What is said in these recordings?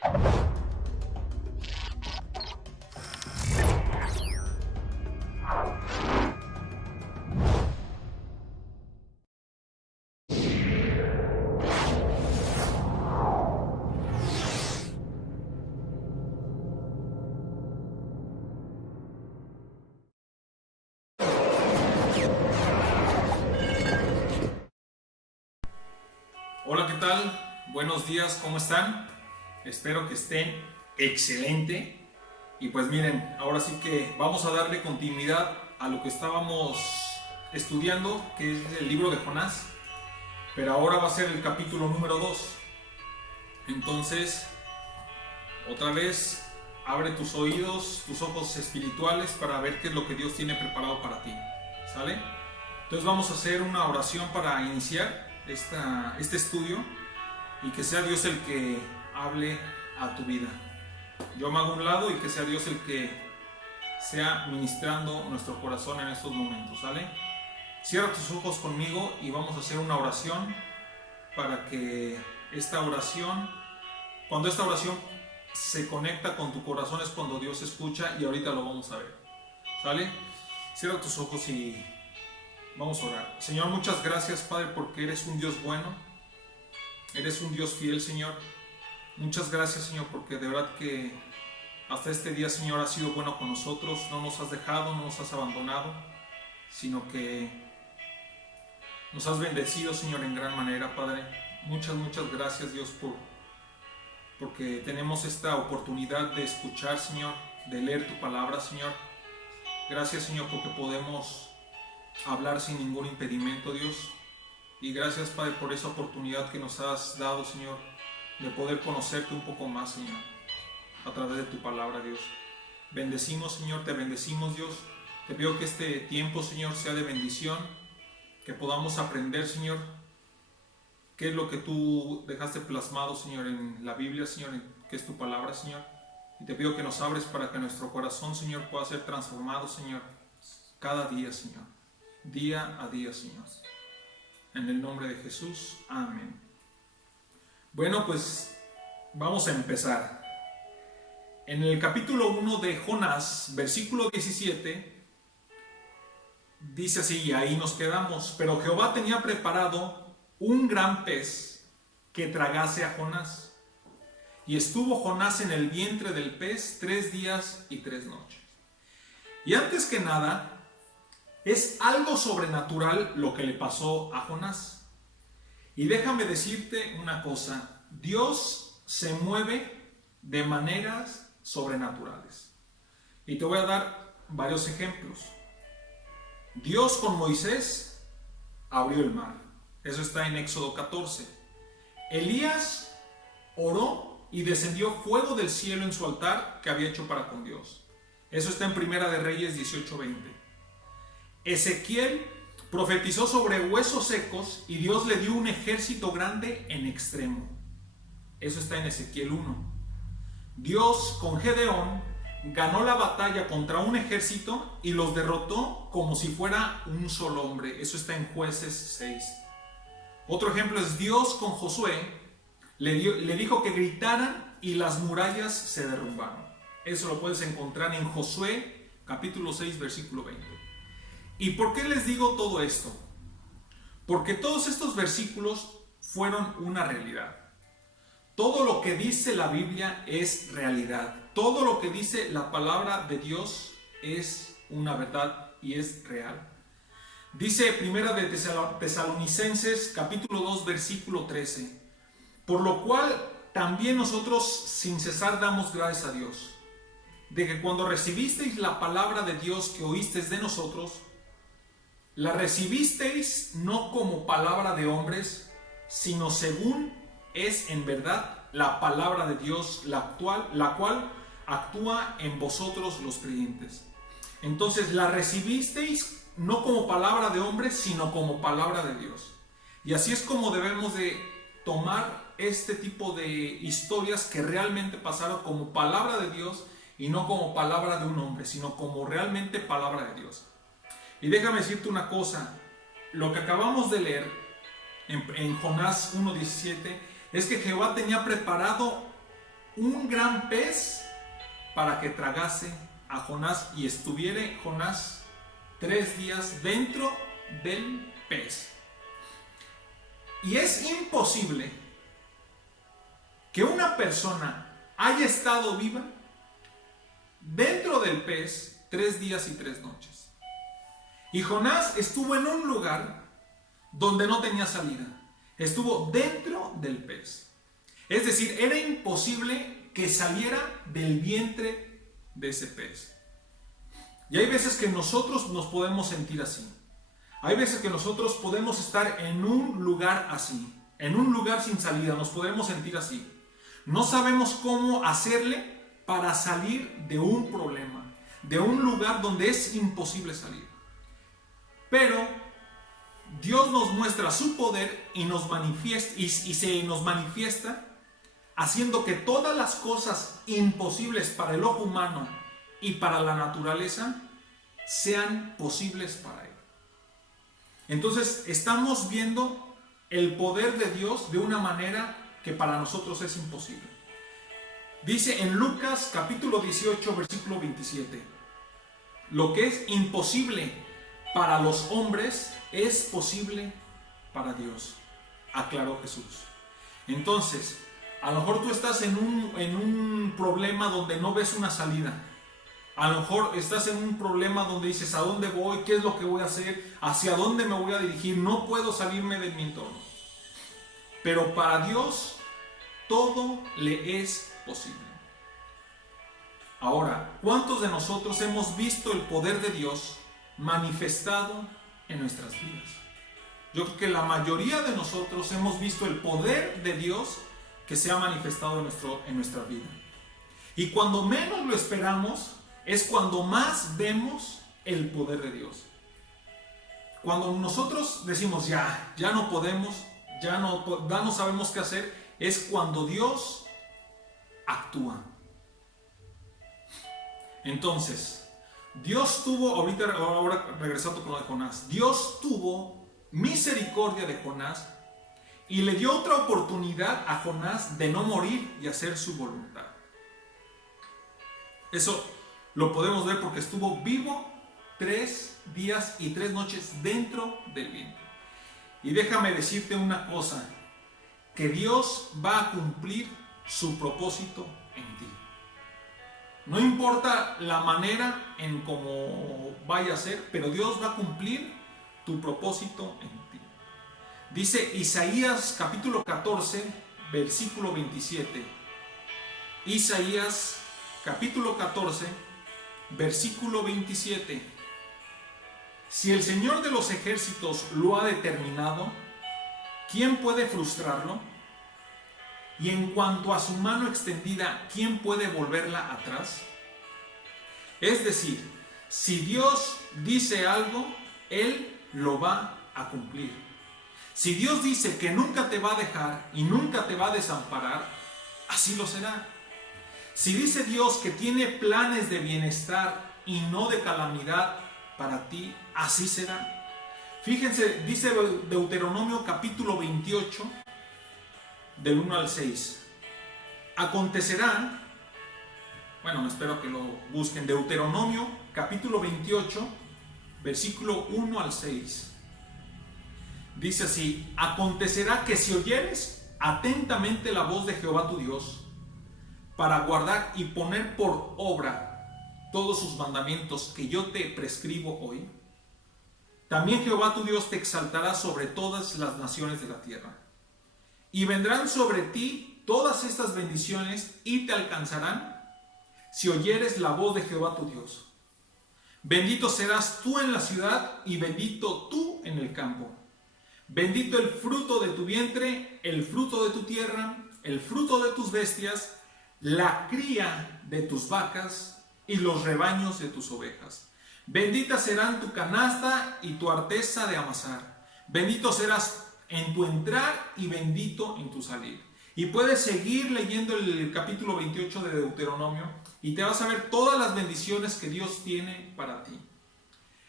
Hola, ¿qué tal? Buenos días, ¿cómo están? Espero que estén excelente. Y pues miren, ahora sí que vamos a darle continuidad a lo que estábamos estudiando, que es el libro de Jonás. Pero ahora va a ser el capítulo número 2. Entonces, otra vez, abre tus oídos, tus ojos espirituales para ver qué es lo que Dios tiene preparado para ti. ¿Sale? Entonces vamos a hacer una oración para iniciar este estudio y que sea Dios el que hable a tu vida. Yo me hago a un lado y que sea Dios el que sea ministrando nuestro corazón en estos momentos, ¿sale? Cierra tus ojos conmigo y vamos a hacer una oración para que cuando esta oración se conecta con tu corazón es cuando Dios escucha, y ahorita lo vamos a ver, ¿sale? Cierra tus ojos y vamos a orar. Señor, muchas gracias, Padre, porque eres un Dios bueno. Eres un Dios fiel, Señor. Muchas gracias, Señor, porque de verdad que hasta este día, Señor, has sido bueno con nosotros. No nos has dejado, no nos has abandonado, sino que nos has bendecido, Señor, en gran manera, Padre. Muchas gracias, Dios, porque tenemos esta oportunidad de escuchar, Señor, de leer tu palabra, Señor. Gracias, Señor, porque podemos hablar sin ningún impedimento, Dios. Y gracias, Padre, por esa oportunidad que nos has dado, Señor, de poder conocerte un poco más, Señor, a través de tu palabra, Dios. Bendecimos, Señor, te bendecimos, Dios. Te pido que este tiempo, Señor, sea de bendición, que podamos aprender, Señor, qué es lo que tú dejaste plasmado, Señor, en la Biblia, Señor, que es tu palabra, Señor. Y te pido que nos abres para que nuestro corazón, Señor, pueda ser transformado, Señor, cada día, Señor. Día a día, Señor. En el nombre de Jesús. Amén. Bueno, pues vamos a empezar. En el capítulo 1 de Jonás, versículo 17, dice así, y ahí nos quedamos. Pero Jehová tenía preparado un gran pez que tragase a Jonás. Y estuvo Jonás en el vientre del pez 3 días y 3 noches. Y antes que nada, es algo sobrenatural lo que le pasó a Jonás. Y déjame decirte una cosa, Dios se mueve de maneras sobrenaturales. Y te voy a dar varios ejemplos. Dios con Moisés abrió el mar. Eso está en Éxodo 14. Elías oró y descendió fuego del cielo en su altar que había hecho para con Dios. Eso está en Primera de Reyes 18:20. Ezequiel profetizó sobre huesos secos y Dios le dio un ejército grande en extremo. Eso está en Ezequiel 1. Dios con Gedeón ganó la batalla contra un ejército y los derrotó como si fuera un solo hombre. Eso está en Jueces 6. Otro ejemplo es Dios con Josué. Le dijo que gritaran y las murallas se derrumbaron. Eso lo puedes encontrar en Josué capítulo 6 versículo 20. ¿Y por qué les digo todo esto? Porque todos estos versículos fueron una realidad. Todo lo que dice la Biblia es realidad. Todo lo que dice la palabra de Dios es una verdad y es real. Dice Primera de Tesalonicenses capítulo 2 versículo 13. Por lo cual también nosotros sin cesar damos gracias a Dios, de que cuando recibisteis la palabra de Dios que oísteis de nosotros, la recibisteis no como palabra de hombres, sino según es en verdad la palabra de Dios, la cual actúa en vosotros los creyentes. Entonces la recibisteis no como palabra de hombres, sino como palabra de Dios. Y así es como debemos de tomar este tipo de historias que realmente pasaron como palabra de Dios y no como palabra de un hombre, sino como realmente palabra de Dios. Y déjame decirte una cosa, lo que acabamos de leer en Jonás 1:17 es que Jehová tenía preparado un gran pez para que tragase a Jonás, y estuviera Jonás 3 días dentro del pez. Y es imposible que una persona haya estado viva dentro del pez 3 días y 3 noches. Y Jonás estuvo en un lugar donde no tenía salida. Estuvo dentro del pez. Es decir, era imposible que saliera del vientre de ese pez. Y hay veces que nosotros nos podemos sentir así. Hay veces que nosotros podemos estar en un lugar así, en un lugar sin salida, nos podemos sentir así. No sabemos cómo hacerle para salir de un problema, de un lugar donde es imposible salir. Pero Dios nos muestra su poder y se nos manifiesta haciendo que todas las cosas imposibles para el ojo humano y para la naturaleza sean posibles para Él. Entonces estamos viendo el poder de Dios de una manera que para nosotros es imposible. Dice en Lucas capítulo 18 versículo 27, lo que es imposible para los hombres es posible para Dios, aclaró Jesús. Entonces, a lo mejor tú estás en un problema donde no ves una salida. A lo mejor estás en un problema donde dices, ¿a dónde voy? ¿Qué es lo que voy a hacer? ¿Hacia dónde me voy a dirigir? No puedo salirme de mi entorno. Pero para Dios todo le es posible. Ahora, ¿cuántos de nosotros hemos visto el poder de Dios manifestado en nuestras vidas? Yo creo que la mayoría de nosotros hemos visto el poder de Dios que se ha manifestado en nuestra vida. Y cuando menos lo esperamos, es cuando más vemos el poder de Dios. Cuando nosotros decimos ya no podemos, ya no sabemos qué hacer, es cuando Dios actúa. Entonces, Dios tuvo, ahora regresando con lo de Jonás, Dios tuvo misericordia de Jonás y le dio otra oportunidad a Jonás de no morir y hacer su voluntad. Eso lo podemos ver porque estuvo vivo 3 días y 3 noches dentro del vientre. Y déjame decirte una cosa, que Dios va a cumplir su propósito en ti. No importa la manera en cómo vaya a ser, pero Dios va a cumplir tu propósito en ti. Dice Isaías capítulo 14, versículo 27. Isaías capítulo 14, versículo 27. Si el Señor de los ejércitos lo ha determinado, ¿quién puede frustrarlo? Y en cuanto a su mano extendida, ¿quién puede volverla atrás? Es decir, si Dios dice algo, Él lo va a cumplir. Si Dios dice que nunca te va a dejar y nunca te va a desamparar, así lo será. Si dice Dios que tiene planes de bienestar y no de calamidad para ti, así será. Fíjense, dice Deuteronomio capítulo 28, del 1 al 6. Acontecerá, bueno, espero que lo busquen, Deuteronomio capítulo 28, versículo 1 al 6. Dice así: acontecerá que si oyeres atentamente la voz de Jehová tu Dios, para guardar y poner por obra todos sus mandamientos que yo te prescribo hoy, también Jehová tu Dios te exaltará sobre todas las naciones de la tierra. Y vendrán sobre ti todas estas bendiciones y te alcanzarán si oyeres la voz de Jehová tu Dios. Bendito serás tú en la ciudad y bendito tú en el campo. Bendito el fruto de tu vientre, el fruto de tu tierra, el fruto de tus bestias, la cría de tus vacas y los rebaños de tus ovejas. Benditas serán tu canasta y tu arteza de amasar. Bendito serás en tu entrar y bendito en tu salir. Y puedes seguir leyendo el capítulo 28 de Deuteronomio y te vas a ver todas las bendiciones que Dios tiene para ti.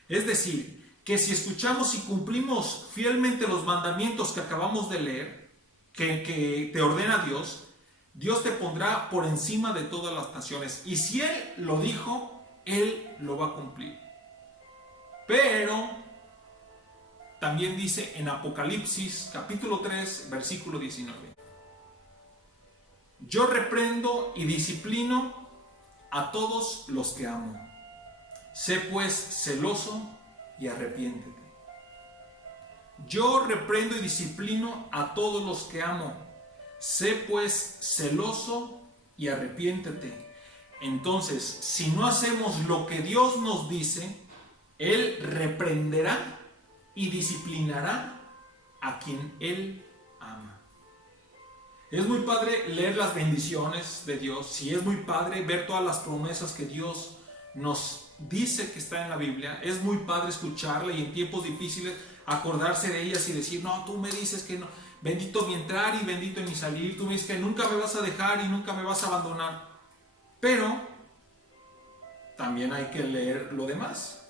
Es decir, que si escuchamos y cumplimos fielmente los mandamientos que acabamos de leer, que te ordena Dios, Dios te pondrá por encima de todas las naciones. Y si Él lo dijo, Él lo va a cumplir. Pero también dice en Apocalipsis capítulo 3, versículo 19. Yo reprendo y disciplino a todos los que amo. Sé pues celoso y arrepiéntete. Yo reprendo y disciplino a todos los que amo. Sé pues celoso y arrepiéntete. Entonces, si no hacemos lo que Dios nos dice, Él reprenderá y disciplinará a quien Él ama. Es muy padre leer las bendiciones de Dios. Sí, es muy padre ver todas las promesas que Dios nos dice que está en la Biblia. Es muy padre escucharla y en tiempos difíciles acordarse de ellas y decir, no, tú me dices que no, bendito mi entrar y bendito mi salir, tú me dices que nunca me vas a dejar y nunca me vas a abandonar. Pero también hay que leer lo demás,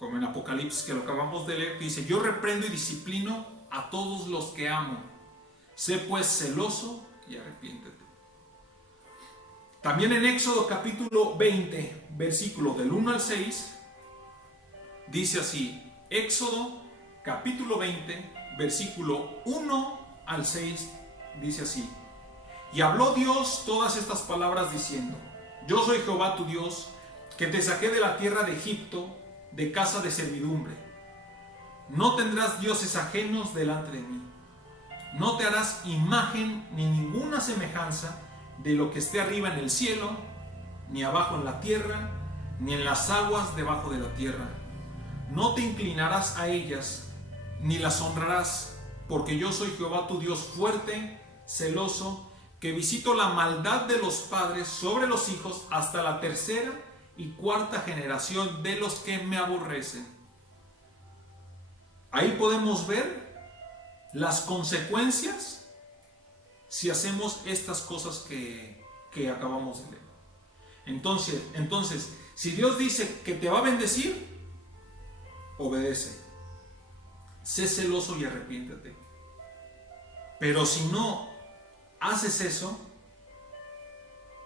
como en Apocalipsis, que lo acabamos de leer, dice, yo reprendo y disciplino a todos los que amo. Sé pues celoso y arrepiéntete. También en Éxodo capítulo 20, versículo del 1 al 6, dice así, Éxodo capítulo 20, versículo 1 al 6, dice así, y habló Dios todas estas palabras diciendo, yo soy Jehová tu Dios, que te saqué de la tierra de Egipto, de casa de servidumbre. No tendrás dioses ajenos delante de mí. No te harás imagen ni ninguna semejanza de lo que esté arriba en el cielo, ni abajo en la tierra, ni en las aguas debajo de la tierra. No te inclinarás a ellas, ni las honrarás, porque yo soy Jehová tu Dios fuerte, celoso, que visito la maldad de los padres sobre los hijos hasta la tercera y cuarta generación de los que me aborrecen. Ahí podemos ver las consecuencias si hacemos estas cosas que acabamos de leer. Entonces, si Dios dice que te va a bendecir, obedece. Sé celoso y arrepiéntete. Pero si no haces eso,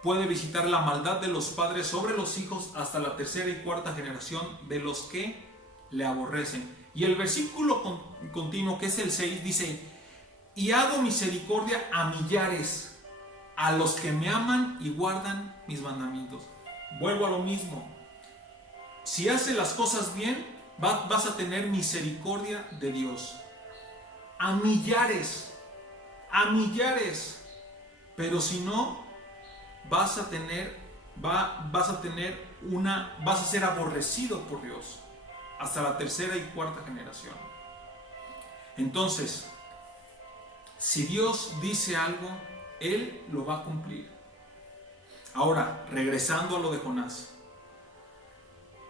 puede visitar la maldad de los padres sobre los hijos hasta la tercera y cuarta generación de los que le aborrecen. Y el versículo continuo, que es el 6, dice, y hago misericordia a millares, a los que me aman y guardan mis mandamientos. Vuelvo a lo mismo. Si haces las cosas bien, vas a tener misericordia de Dios. A millares. Pero si no, vas a ser aborrecido por Dios hasta la tercera y cuarta generación. Entonces, si Dios dice algo, Él lo va a cumplir. Ahora, regresando a lo de Jonás,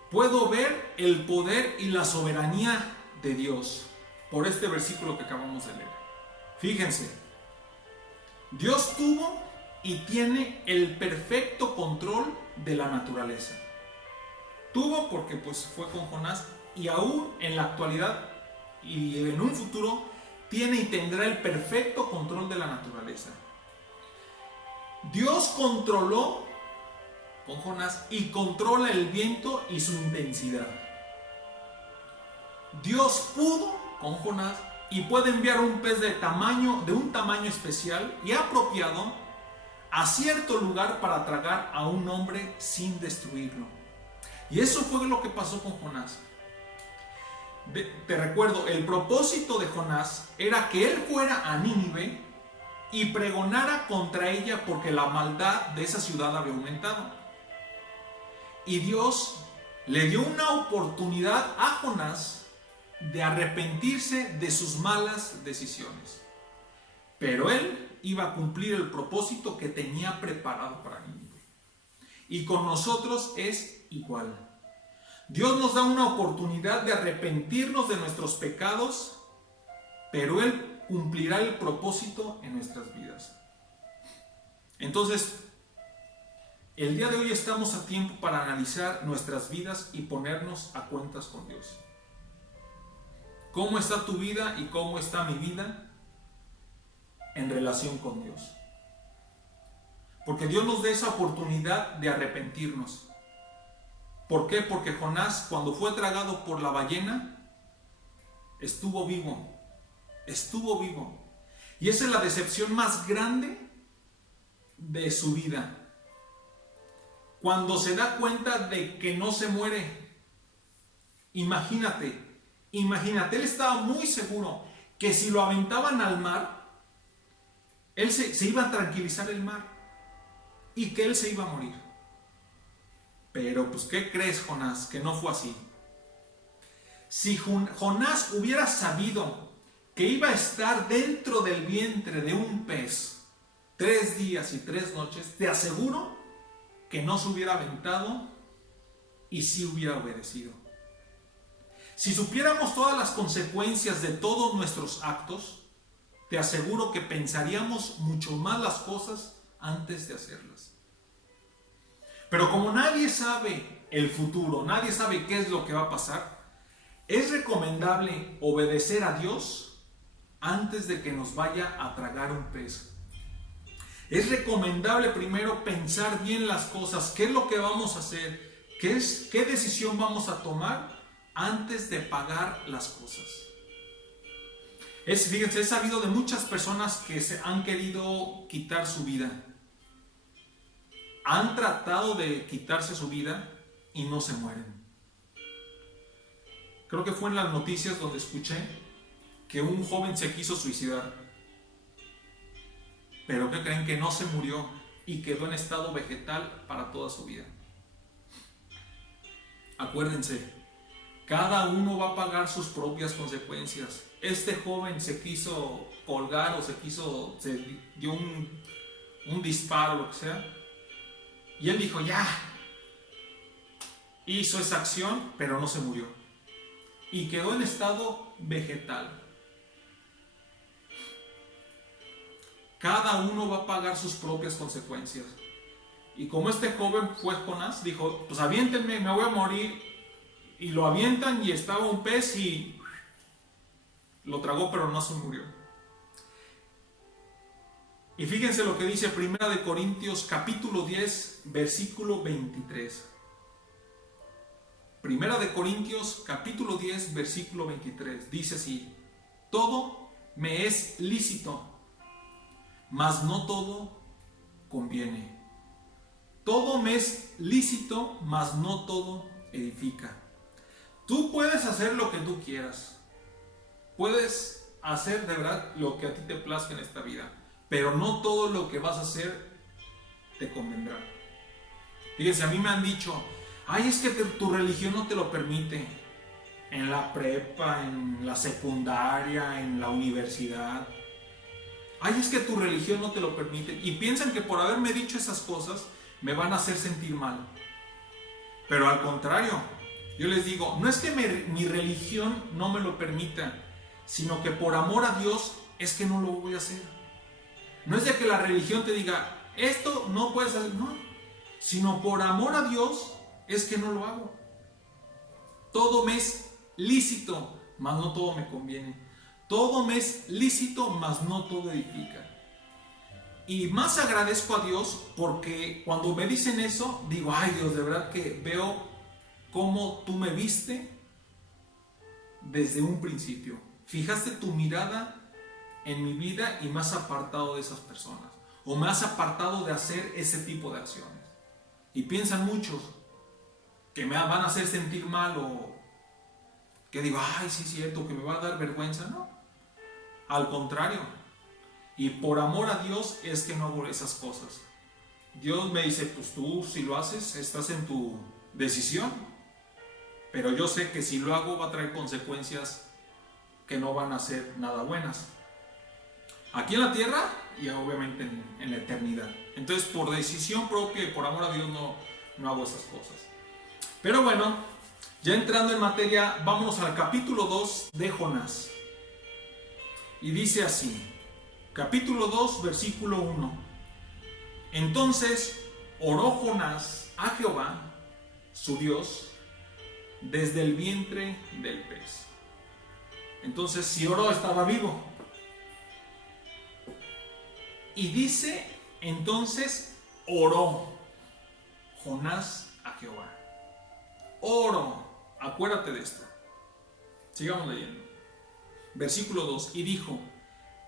puedo ver el poder y la soberanía de Dios por este versículo que acabamos de leer. Fíjense, Dios tuvo y tiene el perfecto control de la naturaleza. Tuvo porque pues fue con Jonás, y aún en la actualidad y en un futuro tiene y tendrá el perfecto control de la naturaleza. Dios controló con Jonás y controla el viento y su intensidad. Dios pudo con Jonás y puede enviar un pez de un tamaño especial y apropiado a cierto lugar para tragar a un hombre sin destruirlo. Y eso fue lo que pasó con Jonás. Te recuerdo, el propósito de Jonás era que él fuera a Nínive y pregonara contra ella porque la maldad de esa ciudad había aumentado. Y Dios le dio una oportunidad a Jonás de arrepentirse de sus malas decisiones. Pero él iba a cumplir el propósito que tenía preparado para Nínive. Y con nosotros es igual. Dios nos da una oportunidad de arrepentirnos de nuestros pecados, pero Él cumplirá el propósito en nuestras vidas. Entonces, el día de hoy estamos a tiempo para analizar nuestras vidas y ponernos a cuentas con Dios. ¿Cómo está tu vida y cómo está mi vida en relación con Dios? Porque Dios nos dé esa oportunidad de arrepentirnos. ¿Por qué? Porque Jonás, cuando fue tragado por la ballena, estuvo vivo. Estuvo vivo. Y esa es la decepción más grande de su vida. Cuando se da cuenta de que no se muere. Imagínate, él estaba muy seguro que si lo aventaban al mar, él se iba a tranquilizar el mar y que él se iba a morir. Pero pues, ¿qué crees, Jonás? Que no fue así. Si Jonás hubiera sabido que iba a estar dentro del vientre de un pez 3 días y 3 noches, te aseguro que no se hubiera aventado y sí hubiera obedecido. Si supiéramos todas las consecuencias de todos nuestros actos, te aseguro que pensaríamos mucho más las cosas antes de hacerlas. Pero como nadie sabe el futuro, nadie sabe qué es lo que va a pasar, es recomendable obedecer a Dios antes de que nos vaya a tragar un pez. Es recomendable primero pensar bien las cosas, qué es lo que vamos a hacer, qué decisión vamos a tomar antes de pagar las cosas. Fíjense, he sabido de muchas personas que se han querido quitar su vida. Han tratado de quitarse su vida y no se mueren. Creo que fue en las noticias donde escuché que un joven se quiso suicidar. Pero ¿qué creen? Que no se murió y quedó en estado vegetal para toda su vida. Acuérdense, cada uno va a pagar sus propias consecuencias. Este joven se quiso colgar o se dio un disparo, lo que sea. Y él dijo, ya. Hizo esa acción, pero no se murió. Y quedó en estado vegetal. Cada uno va a pagar sus propias consecuencias. Y como este joven fue Jonás, dijo, pues aviéntenme, me voy a morir. Y lo avientan y estaba un pez y lo tragó, pero no se murió. Y fíjense lo que dice 1 Corintios capítulo 10, versículo 23. 1 Corintios capítulo 10, versículo 23. Dice así: todo me es lícito, mas no todo conviene. Todo me es lícito, mas no todo edifica. Tú puedes hacer lo que tú quieras. Puedes hacer de verdad lo que a ti te plazca en esta vida. Pero no todo lo que vas a hacer te convendrá. Fíjense, a mí me han dicho, ay, es que tu religión no te lo permite. En la prepa, en la secundaria, en la universidad. Ay, es que tu religión no te lo permite. Y piensan que por haberme dicho esas cosas me van a hacer sentir mal. Pero al contrario, yo les digo, no es que mi religión no me lo permita, sino que por amor a Dios es que no lo voy a hacer. No es de que la religión te diga, esto no puedes hacer, no. Sino por amor a Dios es que no lo hago. Todo me es lícito, mas no todo me conviene. Todo me es lícito, mas no todo edifica. Y más agradezco a Dios porque cuando me dicen eso, digo, ay Dios, de verdad que veo cómo tú me viste desde un principio. Fijaste tu mirada en mi vida y me has apartado de esas personas. O me has apartado de hacer ese tipo de acciones. Y piensan muchos que me van a hacer sentir mal o que digo, ay, sí es cierto, que me va a dar vergüenza. No, al contrario. Y por amor a Dios es que no hago esas cosas. Dios me dice, pues tú si lo haces, estás en tu decisión. Pero yo sé que si lo hago va a traer consecuencias que no van a ser nada buenas. Aquí en la tierra y obviamente en la eternidad. Entonces por decisión propia y por amor a Dios no hago esas cosas. Pero bueno, ya entrando en materia, vámonos al capítulo 2 de Jonás. Y dice así, capítulo 2, versículo 1. Entonces oró Jonás a Jehová, su Dios, desde el vientre del pez. Entonces, si oró, estaba vivo. Y dice entonces oró Jonás a Jehová. Oró. Acuérdate de esto. Sigamos leyendo. Versículo 2. Y dijo: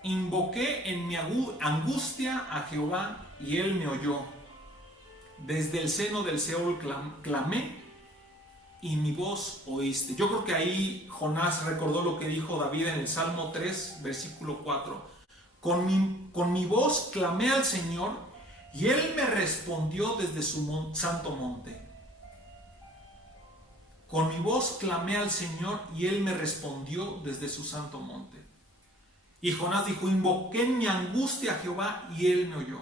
invoqué en mi angustia a Jehová, y él me oyó. Desde el seno del Seol clamé, y mi voz oíste. Yo creo que ahí Jonás recordó lo que dijo David en el Salmo 3, versículo 4. Con mi voz clamé al Señor, y él me respondió desde su santo monte. Con mi voz clamé al Señor, y él me respondió desde su santo monte. Y Jonás dijo: invoqué en mi angustia a Jehová, y él me oyó.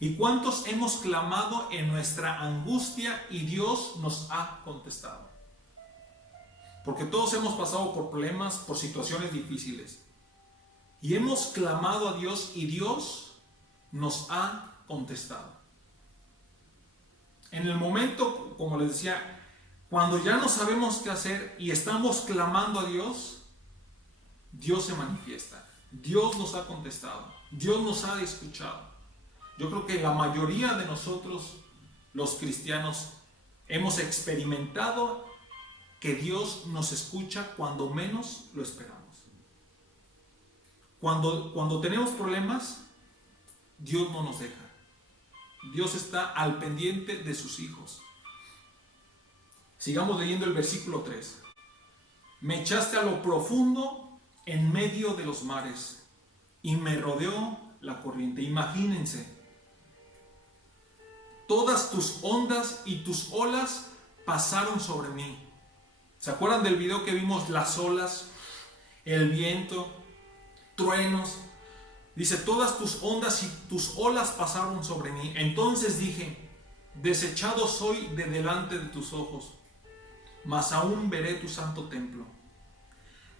¿Y cuántos hemos clamado en nuestra angustia y Dios nos ha contestado? Porque todos hemos pasado por problemas, por situaciones difíciles. Y hemos clamado a Dios y Dios nos ha contestado. En el momento, como les decía, cuando ya no sabemos qué hacer y estamos clamando a Dios, Dios se manifiesta. Dios nos ha contestado. Dios nos ha escuchado. Yo creo que la mayoría de nosotros, los cristianos, hemos experimentado que Dios nos escucha cuando menos lo esperamos. Cuando tenemos problemas, Dios no nos deja. Dios está al pendiente de sus hijos. Sigamos leyendo el versículo 3. Me echaste a lo profundo en medio de los mares, y me rodeó la corriente. Imagínense. Todas tus ondas y tus olas pasaron sobre mí. ¿Se acuerdan del video que vimos? Las olas, el viento, truenos. Dice: todas tus ondas y tus olas pasaron sobre mí. Entonces dije: desechado soy de delante de tus ojos, mas aún veré tu santo templo.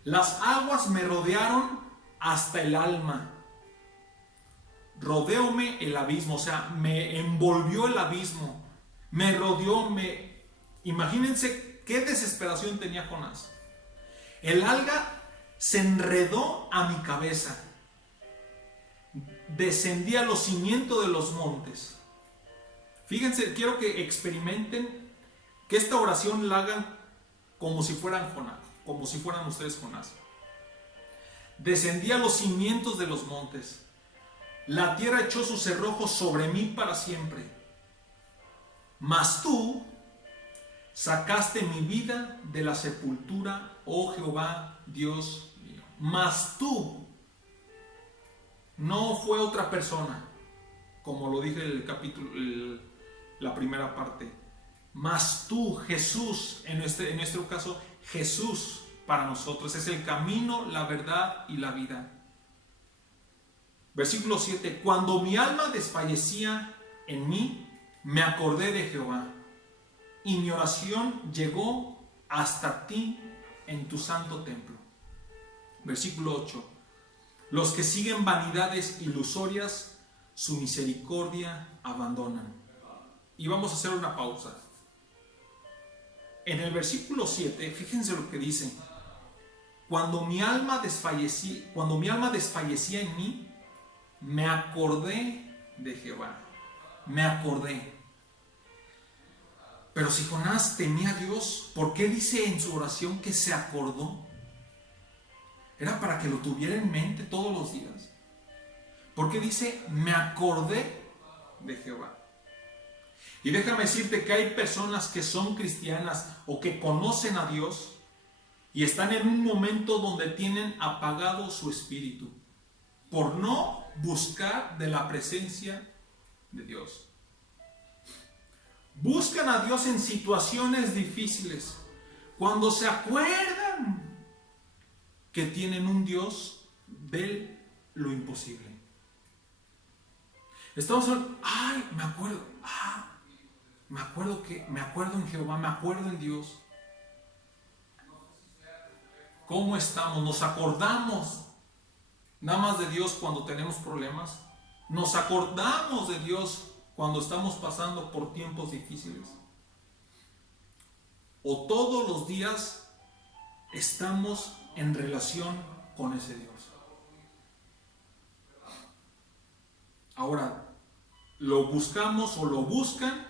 Las aguas me rodearon hasta el alma. Rodeóme el abismo, o sea, me envolvió el abismo, me rodeó, Imagínense qué desesperación tenía Jonás. El alga se enredó a mi cabeza, descendí a los cimientos de los montes. Fíjense, quiero que experimenten que esta oración la hagan como si fueran Jonás, como si fueran ustedes Jonás. Descendí a los cimientos de los montes. La tierra echó sus cerrojos sobre mí para siempre. Mas tú sacaste mi vida de la sepultura, oh Jehová, Dios mío. Mas tú, no fue otra persona, como lo dije en el capítulo, la primera parte. Mas tú, Jesús, en nuestro caso, Jesús para nosotros es el camino, la verdad y la vida. Versículo 7. Cuando mi alma desfallecía en mí, me acordé de Jehová, y mi oración llegó hasta ti en tu santo templo. Versículo 8. Los que siguen vanidades ilusorias, su misericordia abandonan. Y vamos a hacer una pausa. En el versículo 7, fíjense lo que dice. Cuando mi alma desfallecía en mí, me acordé de Jehová. Me acordé. Pero si Jonás temía a Dios, ¿por qué dice en su oración que se acordó? ¿Era para que lo tuviera en mente todos los días? ¿Por qué dice me acordé de Jehová? Y déjame decirte que hay personas que son cristianas o que conocen a Dios y están en un momento donde tienen apagado su espíritu por no buscar de la presencia de Dios. Buscan a Dios en situaciones difíciles, cuando se acuerdan que tienen un Dios de lo imposible. Estamos hablando, me acuerdo en Jehová, me acuerdo en Dios. ¿Cómo estamos? Nos acordamos nada más de Dios cuando tenemos problemas. Nos acordamos de Dios cuando estamos pasando por tiempos difíciles. O todos los días estamos en relación con ese Dios. Ahora, lo buscamos o lo buscan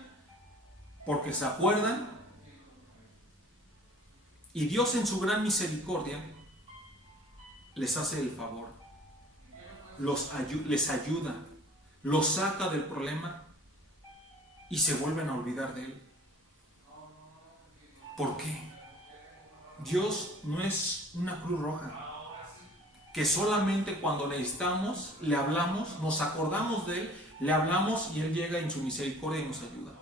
porque se acuerdan, y Dios en su gran misericordia les hace el favor, les ayuda, los saca del problema y se vuelven a olvidar de Él. ¿Por qué? Dios no es una Cruz Roja que solamente cuando necesitamos le hablamos, nos acordamos de Él, le hablamos y Él llega en su misericordia y nos ayuda.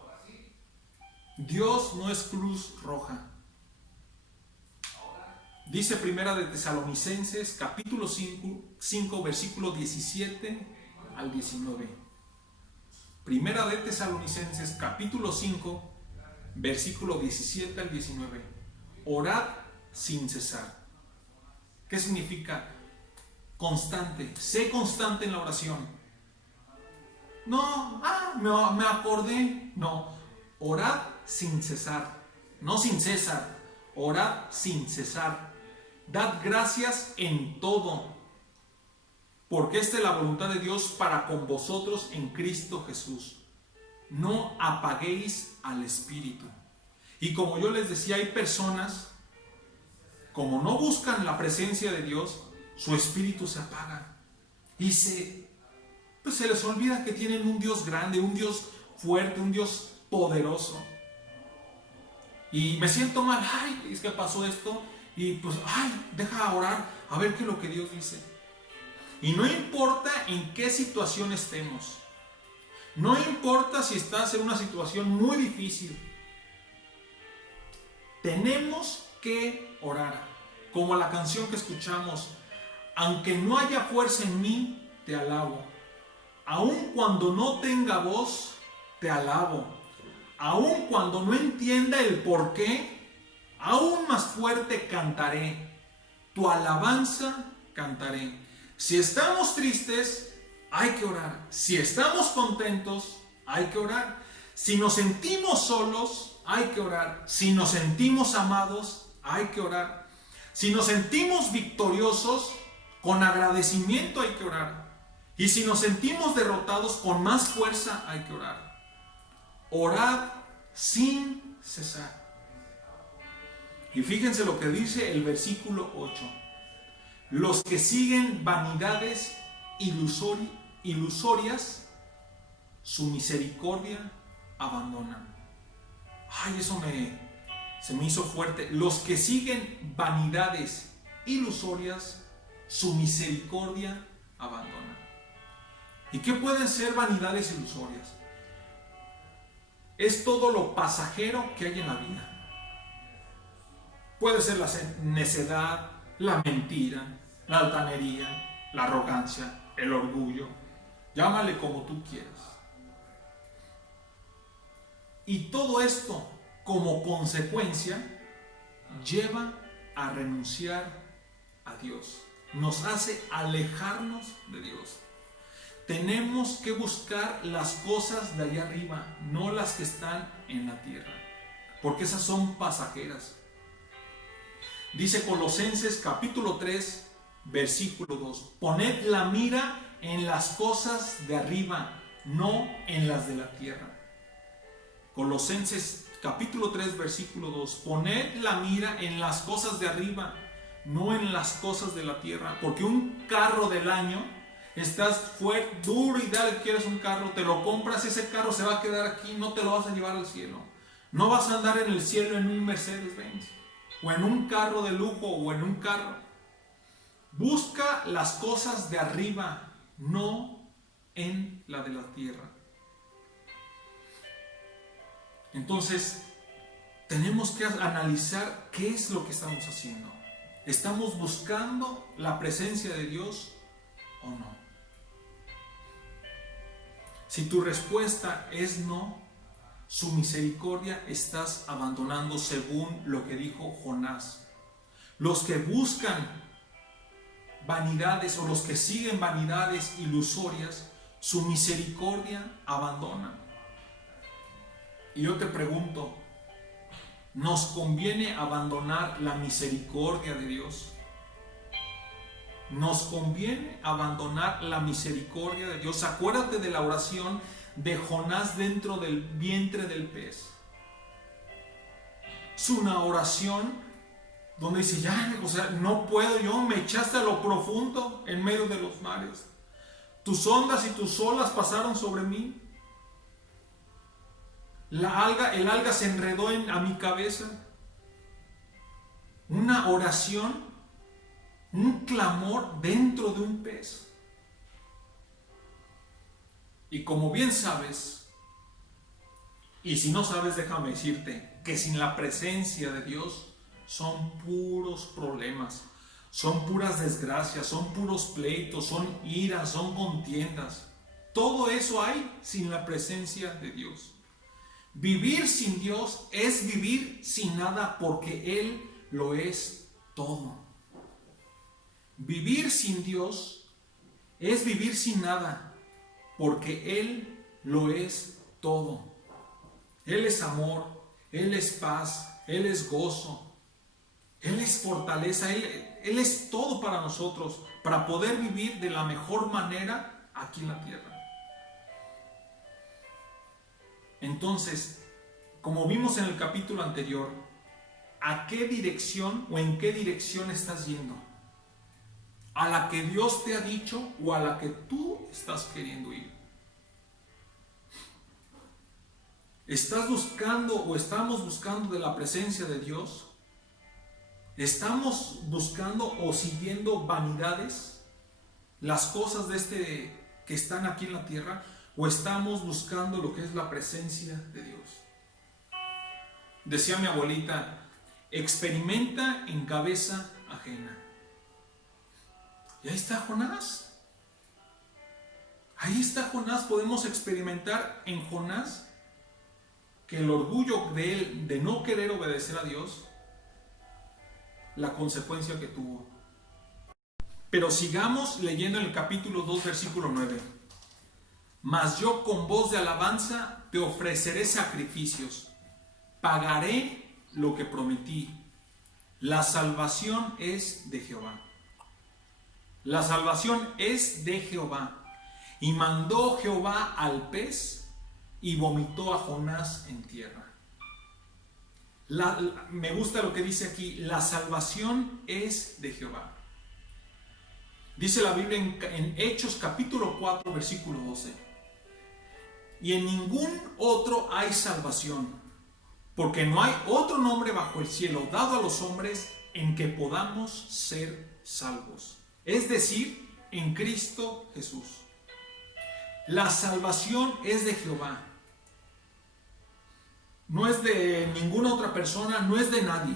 Dios no es Cruz Roja. Dice Primera de Tesalonicenses capítulo 5 versículo 17 al 19. Primera de Tesalonicenses capítulo 5 versículo 17 al 19. Orad sin cesar. ¿Qué significa? Constante. Sé constante en la oración. No, me acordé. No, orad sin cesar. No sin César. Orad sin cesar. Dad gracias en todo, porque esta es la voluntad de Dios para con vosotros en Cristo Jesús. No apaguéis al Espíritu. Y como yo les decía, hay personas, como no buscan la presencia de Dios, su espíritu se apaga. Y se les olvida que tienen un Dios grande, un Dios fuerte, un Dios poderoso. Y me siento mal, es que pasó esto, y pues, deja orar, a ver qué es lo que Dios dice. Y no importa en qué situación estemos, no importa si estás en una situación muy difícil, tenemos que orar, como la canción que escuchamos, aunque no haya fuerza en mí, te alabo, aun cuando no tenga voz, te alabo, aun cuando no entienda el por qué, aún más fuerte cantaré, tu alabanza cantaré. Si estamos tristes, hay que orar. Si estamos contentos, hay que orar. Si nos sentimos solos, hay que orar. Si nos sentimos amados, hay que orar. Si nos sentimos victoriosos, con agradecimiento hay que orar. Y si nos sentimos derrotados, con más fuerza hay que orar. Orad sin cesar. Y fíjense lo que dice el versículo 8. Los que siguen vanidades ilusorias, su misericordia abandonan. Eso se me hizo fuerte. Los que siguen vanidades ilusorias, su misericordia abandonan. ¿Y qué pueden ser vanidades ilusorias? Es todo lo pasajero que hay en la vida. Puede ser la necedad, la mentira, la altanería, la arrogancia, el orgullo. Llámale como tú quieras. Y todo esto, como consecuencia, lleva a renunciar a Dios. Nos hace alejarnos de Dios. Tenemos que buscar las cosas de allá arriba, no las que están en la tierra, porque esas son pasajeras. Dice Colosenses capítulo 3, versículo 2. Poned la mira en las cosas de arriba, no en las de la tierra. Colosenses capítulo 3, versículo 2. Poned la mira en las cosas de arriba, no en las cosas de la tierra. Porque un carro del año, estás fuerte, duro y dale, quieres un carro, te lo compras, ese carro se va a quedar aquí, no te lo vas a llevar al cielo. No vas a andar en el cielo en un Mercedes-Benz, o en un carro de lujo, o en un carro. Busca las cosas de arriba, no en la de la tierra. Entonces, tenemos que analizar qué es lo que estamos haciendo. ¿Estamos buscando la presencia de Dios o no? Si tu respuesta es no, su misericordia estás abandonando, según lo que dijo Jonás. Los que buscan vanidades o los que siguen vanidades ilusorias, su misericordia abandonan. Y yo te pregunto, ¿nos conviene abandonar la misericordia de Dios? ¿Nos conviene abandonar la misericordia de Dios? Acuérdate de la oración de Jonás dentro del vientre del pez. Es una oración donde dice, ya, o sea, no puedo, yo me echaste a lo profundo en medio de los mares. Tus ondas y tus olas pasaron sobre mí. El alga se enredó a mi cabeza. Una oración, un clamor dentro de un pez. Y como bien sabes, y si no sabes, déjame decirte que sin la presencia de Dios son puros problemas, son puras desgracias, son puros pleitos, son iras, son contiendas. Todo eso hay sin la presencia de Dios. Vivir sin Dios es vivir sin nada, porque Él lo es todo. Vivir sin Dios es vivir sin nada, porque Él lo es todo. Él es amor, Él es paz, Él es gozo, Él es fortaleza, Él es todo para nosotros, para poder vivir de la mejor manera aquí en la tierra. Entonces, como vimos en el capítulo anterior, ¿a qué dirección o en qué dirección estás yendo? ¿A la que Dios te ha dicho o a la que tú estás queriendo ir? ¿Estás buscando o estamos buscando de la presencia de Dios? ¿Estamos buscando o siguiendo vanidades? Las cosas que están aquí en la tierra, ¿o estamos buscando lo que es la presencia de Dios? Decía mi abuelita, experimenta en cabeza ajena. Y ahí está Jonás. Ahí está Jonás. Podemos experimentar en Jonás que el orgullo de él de no querer obedecer a Dios, la consecuencia que tuvo. Pero sigamos leyendo en el capítulo 2, versículo 9. Mas yo con voz de alabanza te ofreceré sacrificios, pagaré lo que prometí. La salvación es de Jehová. La salvación es de Jehová. Y mandó Jehová al pez y vomitó a Jonás en tierra. Me gusta lo que dice aquí, la salvación es de Jehová. Dice la Biblia en Hechos capítulo 4, versículo 12. Y en ningún otro hay salvación, porque no hay otro nombre bajo el cielo dado a los hombres en que podamos ser salvos. Es decir, en Cristo Jesús. La salvación es de Jehová. No es de ninguna otra persona, no es de nadie,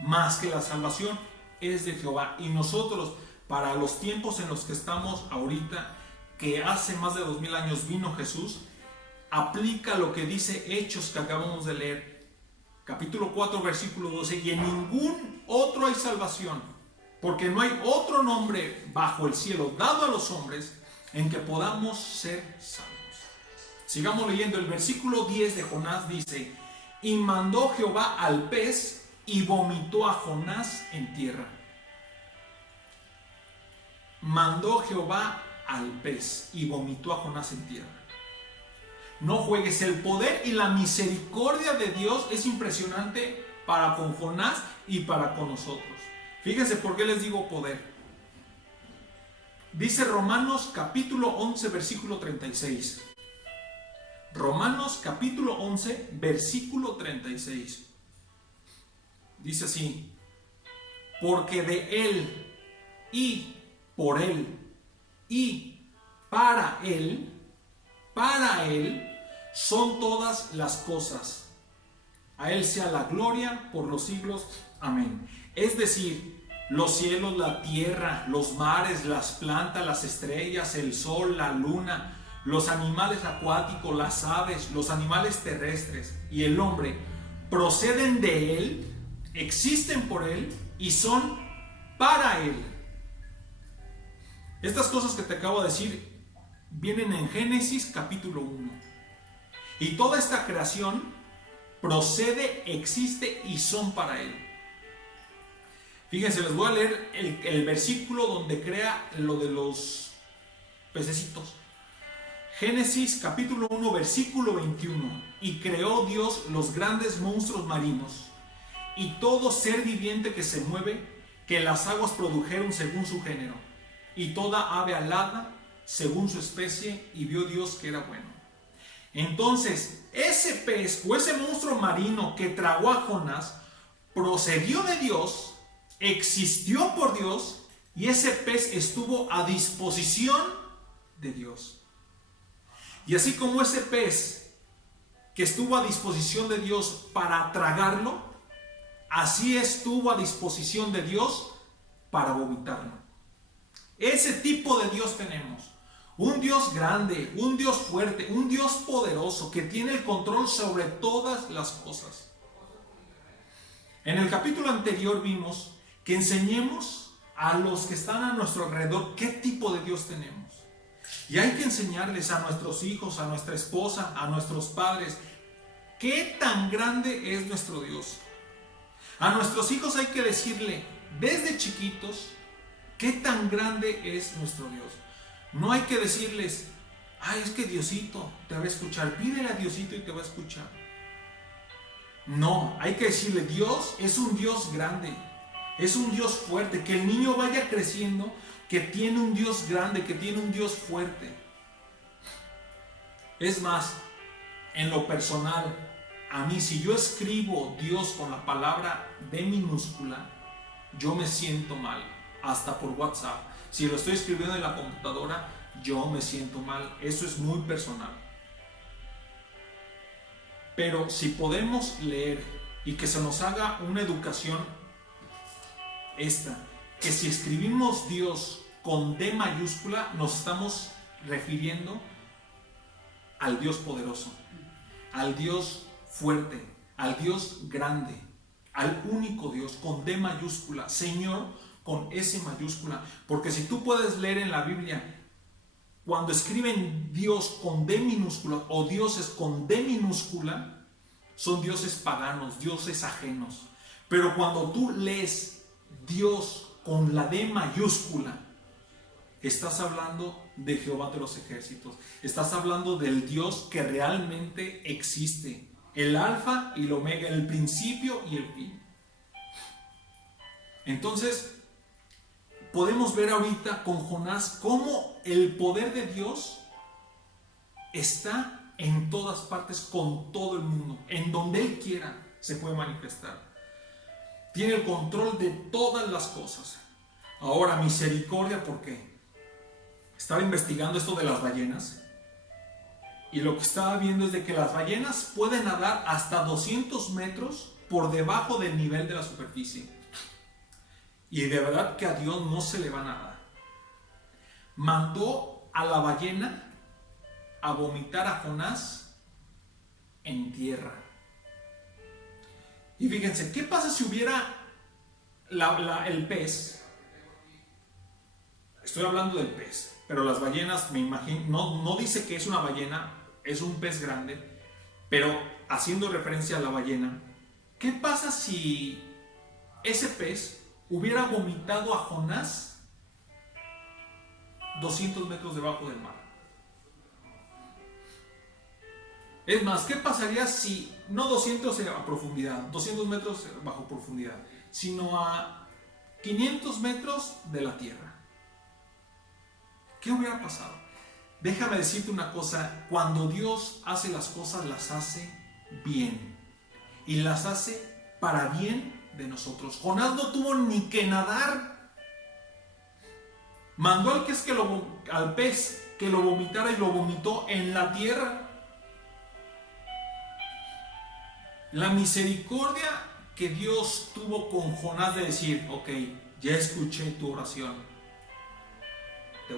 más que la salvación es de Jehová. Y nosotros, para los tiempos en los que estamos ahorita, que hace más de 2000 años vino Jesús, aplica lo que dice Hechos que acabamos de leer, capítulo 4, versículo 12, y en ningún otro hay salvación, porque no hay otro nombre bajo el cielo dado a los hombres en que podamos ser salvos. Sigamos leyendo el versículo 10 de Jonás, dice: y mandó Jehová al pez y vomitó a Jonás en tierra. Mandó Jehová al pez y vomitó a Jonás en tierra. No juegues, el poder y la misericordia de Dios es impresionante para con Jonás y para con nosotros. Fíjense por qué les digo poder. Dice Romanos capítulo 11, versículo 36. Romanos capítulo 11, versículo 36. Dice así: porque de Él, y por Él, y para Él son todas las cosas. A Él sea la gloria por los siglos. Amén. Es decir, los cielos, la tierra, los mares, las plantas, las estrellas, el sol, la luna, los animales acuáticos, las aves, los animales terrestres y el hombre proceden de Él, existen por Él y son para Él. Estas cosas que te acabo de decir vienen en Génesis capítulo 1. Y toda esta creación procede, existe y son para Él. Fíjense, les voy a leer el versículo donde crea lo de los pececitos. Génesis capítulo 1 versículo 21. Y creó Dios los grandes monstruos marinos y todo ser viviente que se mueve, que las aguas produjeron según su género, y toda ave alada según su especie, y vio Dios que era bueno. Entonces, ese pez o ese monstruo marino que tragó a Jonás procedió de Dios, existió por Dios, y ese pez estuvo a disposición de Dios. Y así como ese pez que estuvo a disposición de Dios para tragarlo, así estuvo a disposición de Dios para vomitarlo. Ese tipo de Dios tenemos. Un Dios grande, un Dios fuerte, un Dios poderoso que tiene el control sobre todas las cosas. En el capítulo anterior vimos que enseñemos a los que están a nuestro alrededor qué tipo de Dios tenemos. Y hay que enseñarles a nuestros hijos, a nuestra esposa, a nuestros padres, qué tan grande es nuestro Dios. A nuestros hijos hay que decirle desde chiquitos qué tan grande es nuestro Dios. No hay que decirles, ay, es que Diosito te va a escuchar, pídele a Diosito y te va a escuchar. No, hay que decirle, Dios es un Dios grande, es un Dios fuerte, que el niño vaya creciendo, que tiene un Dios grande, que tiene un Dios fuerte. Es más, en lo personal, a mí, si yo escribo Dios con la palabra D minúscula, yo me siento mal, hasta por WhatsApp. Si lo estoy escribiendo en la computadora, yo me siento mal. Eso es muy personal. Pero si podemos leer y que se nos haga una educación que si escribimos Dios con D mayúscula, nos estamos refiriendo al Dios poderoso, al Dios fuerte, al Dios grande, al único Dios con D mayúscula, Señor con S mayúscula. Porque si tú puedes leer en la Biblia, cuando escriben Dios con D minúscula o dioses con D minúscula, son dioses paganos, dioses ajenos. Pero cuando tú lees Dios con la D mayúscula, estás hablando de Jehová de los ejércitos. Estás hablando del Dios que realmente existe. El alfa y el omega, el principio y el fin. Entonces, podemos ver ahorita con Jonás cómo el poder de Dios está en todas partes con todo el mundo. En donde Él quiera se puede manifestar. Tiene el control de todas las cosas. Ahora, misericordia, ¿por qué? Estaba investigando esto de las ballenas. Y lo que estaba viendo es de que las ballenas pueden nadar hasta 200 metros por debajo del nivel de la superficie. Y de verdad que a Dios no se le va nada. Mandó a la ballena a vomitar a Jonás en tierra. Y fíjense, ¿qué pasa si hubiera el pez? Estoy hablando del pez, pero las ballenas, me imagino, no dice que es una ballena, es un pez grande, pero haciendo referencia a la ballena, ¿qué pasa si ese pez hubiera vomitado a Jonás 200 metros debajo del mar? Es más, ¿qué pasaría si no 200 a profundidad, 200 metros bajo profundidad, sino a 500 metros de la tierra? ¿Qué hubiera pasado? Déjame decirte una cosa, cuando Dios hace las cosas, las hace bien. Y las hace para bien de nosotros. Jonás no tuvo ni que nadar. Mandó al pez que lo vomitara y lo vomitó en la tierra. La misericordia que Dios tuvo con Jonás de decir, ok, ya escuché tu oración. Te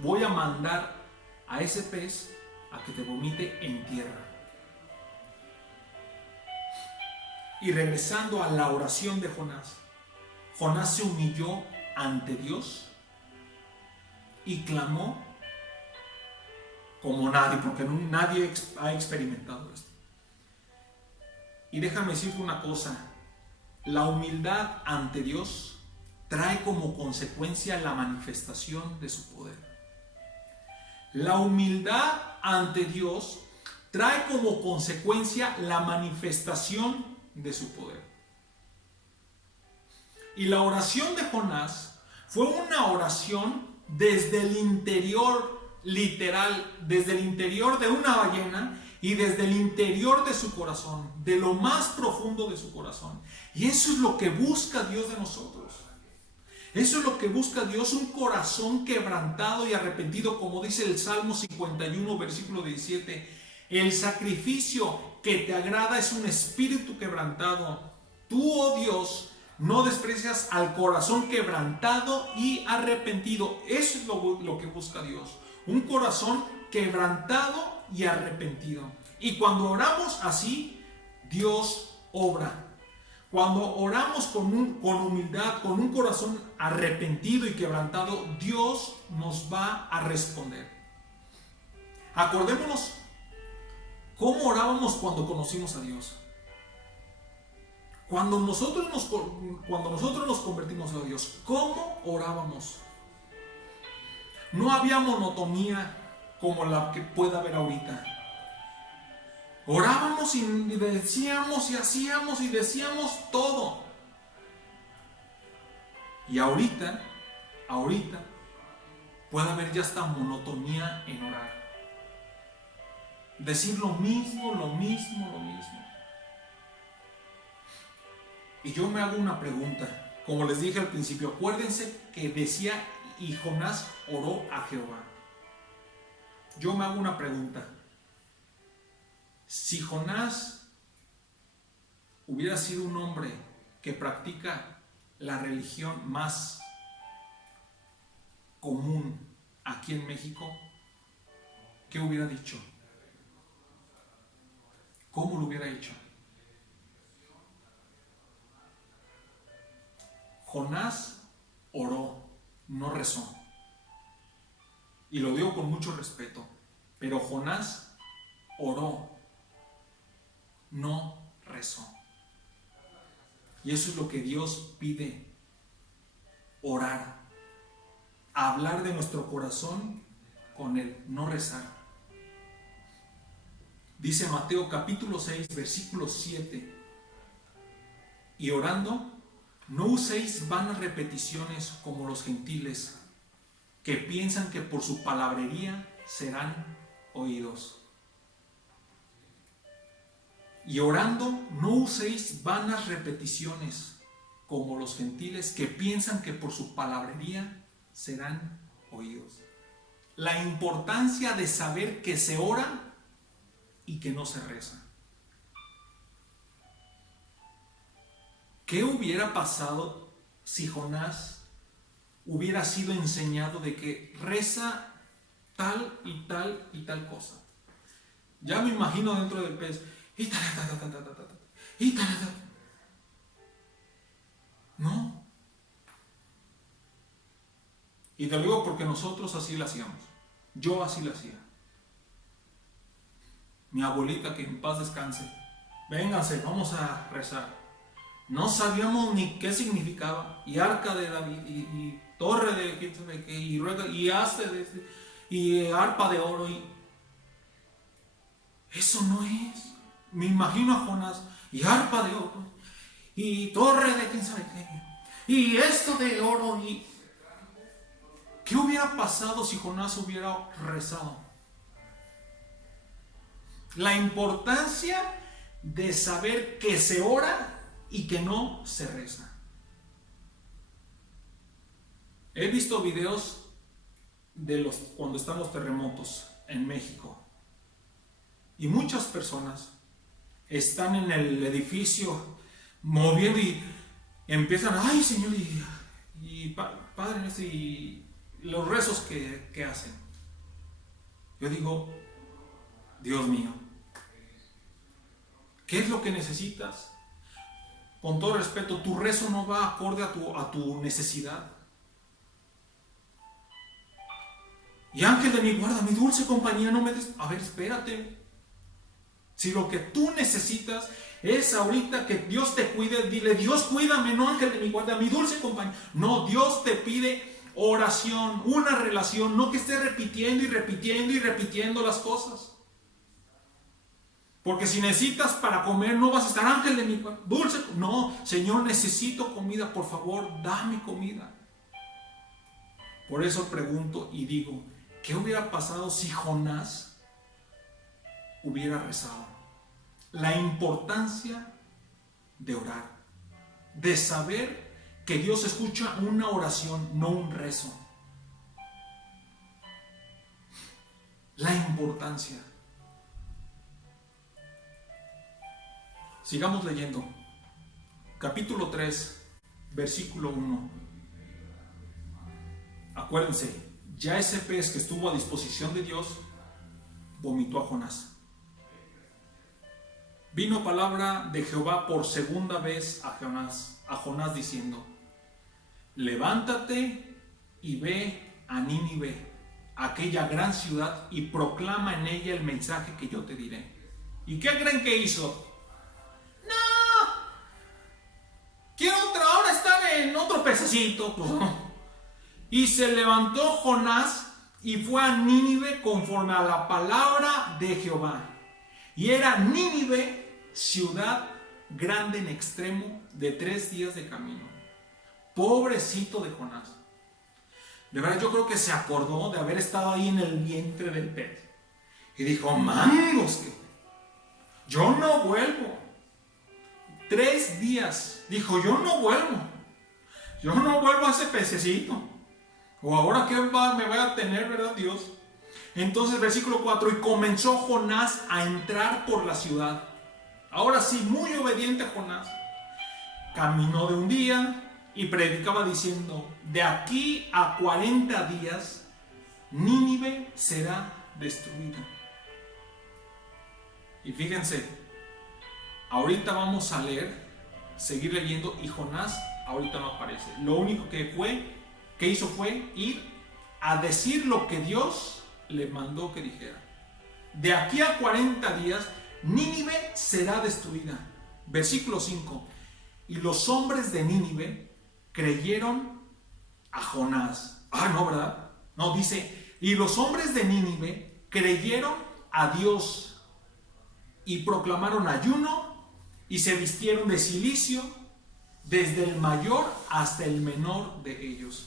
voy a mandar a ese pez a que te vomite en tierra. Y regresando a la oración de Jonás, Jonás se humilló ante Dios y clamó como nadie, porque nadie ha experimentado esto. Y déjame decirte una cosa, la humildad ante Dios trae como consecuencia la manifestación de su poder. La humildad ante Dios trae como consecuencia la manifestación de su poder. Y la oración de Jonás fue una oración desde el interior, literal, desde el interior de una ballena y desde el interior de su corazón, de lo más profundo de su corazón. Y eso es lo que busca Dios de nosotros. Eso es lo que busca Dios, un corazón quebrantado y arrepentido, como dice el Salmo 51, versículo 17. El sacrificio que te agrada es un espíritu quebrantado. Tú, oh Dios, no desprecias al corazón quebrantado y arrepentido. Eso es lo que busca Dios. Un corazón quebrantado y arrepentido. Y cuando oramos así, Dios obra. Cuando oramos con humildad, con un corazón arrepentido y quebrantado, Dios nos va a responder. Acordémonos cómo orábamos cuando conocimos a Dios. Cuando nosotros nos convertimos a Dios, ¿cómo orábamos? No había monotonía como la que puede haber ahorita. Orábamos y decíamos y hacíamos y decíamos todo. Y ahorita puede haber ya esta monotonía en orar. Decir lo mismo. Y yo me hago una pregunta. Como les dije al principio, acuérdense que decía, y Jonás oró a Jehová. Yo me hago una pregunta. Si Jonás hubiera sido un hombre que practica la religión más común aquí en México, ¿qué hubiera dicho? ¿Cómo lo hubiera hecho? Jonás oró, no rezó. Y lo digo con mucho respeto, pero Jonás oró, no rezó. Y eso es lo que Dios pide: orar, hablar de nuestro corazón con Él, no rezar. Dice Mateo capítulo 6, versículo 7: y orando, no uséis vanas repeticiones como los gentiles, que piensan que por su palabrería serán oídos. Y orando, no uséis vanas repeticiones como los gentiles, que piensan que por su palabrería serán oídos. La importancia de saber que se ora y que no se reza. ¿Qué hubiera pasado si Jonás hubiera sido enseñado de que reza tal y tal y tal cosa? Ya me imagino dentro del pez. No. Y te lo digo porque nosotros así lo hacíamos. Yo así lo hacía. Mi abuelita, que en paz descanse, vénganse, vamos a rezar. No sabíamos ni qué significaba. Y arca de David, y torre de quién sabe qué, y rueda, y haste y arpa de oro. Y eso no es. Me imagino a Jonás, y arpa de oro, y torre de quién sabe qué, y esto de oro. Y ¿qué hubiera pasado si Jonás hubiera rezado? La importancia de saber que se ora y que no se reza. He visto videos de cuando están los terremotos en México, y muchas personas están en el edificio moviendo y empiezan, ay Señor, y Padre, y los rezos que hacen. Yo digo, Dios mío, ¿qué es lo que necesitas? Con todo respeto, tu rezo no va acorde a tu necesidad. Y ángel de mi guarda, mi dulce compañía, no me des... A ver, espérate. Si lo que tú necesitas es ahorita que Dios te cuide, dile, Dios cuídame, no ángel de mi guarda, mi dulce compañía. No, Dios te pide oración, una relación, no que estés repitiendo y repitiendo y repitiendo las cosas. Porque si necesitas para comer, no vas a estar, ángel de mi dulce. No, Señor, necesito comida, por favor, dame comida. Por eso pregunto y digo, ¿qué hubiera pasado si Jonás hubiera rezado? La importancia de orar, de saber que Dios escucha una oración, no un rezo. La importancia. Sigamos leyendo. Capítulo 3, versículo 1. Acuérdense, ya ese pez que estuvo a disposición de Dios vomitó a Jonás. Vino palabra de Jehová por segunda vez a Jonás diciendo: levántate y ve a Nínive, aquella gran ciudad, y proclama en ella el mensaje que yo te diré. ¿Y qué creen que hizo? No, quiero ahora estar en otro pececito. Pues no. Y se levantó Jonás y fue a Nínive conforme a la palabra de Jehová. Y era Nínive ciudad grande en extremo, de 3 días de camino. Pobrecito de Jonás. De verdad, yo creo que se acordó de haber estado ahí en el vientre del pez. Y dijo: mangos, que yo no vuelvo. 3 días. Dijo: yo no vuelvo. Yo no vuelvo a ese pececito. O ahora que me va a tener, ¿verdad, Dios? Entonces, versículo 4. Y comenzó Jonás a entrar por la ciudad. Ahora sí, muy obediente Jonás. Caminó de un día y predicaba diciendo: de aquí a 40 días Nínive será destruida. Y fíjense, ahorita vamos a leer, seguir leyendo, y Jonás ahorita no aparece. Lo único que hizo fue ir a decir lo que Dios le mandó que dijera. De aquí a 40 días Nínive será destruida. Versículo 5. Y los hombres de Nínive creyeron a Jonás. No, ¿verdad? No, dice: y los hombres de Nínive creyeron a Dios y proclamaron ayuno y se vistieron de cilicio, desde el mayor hasta el menor de ellos.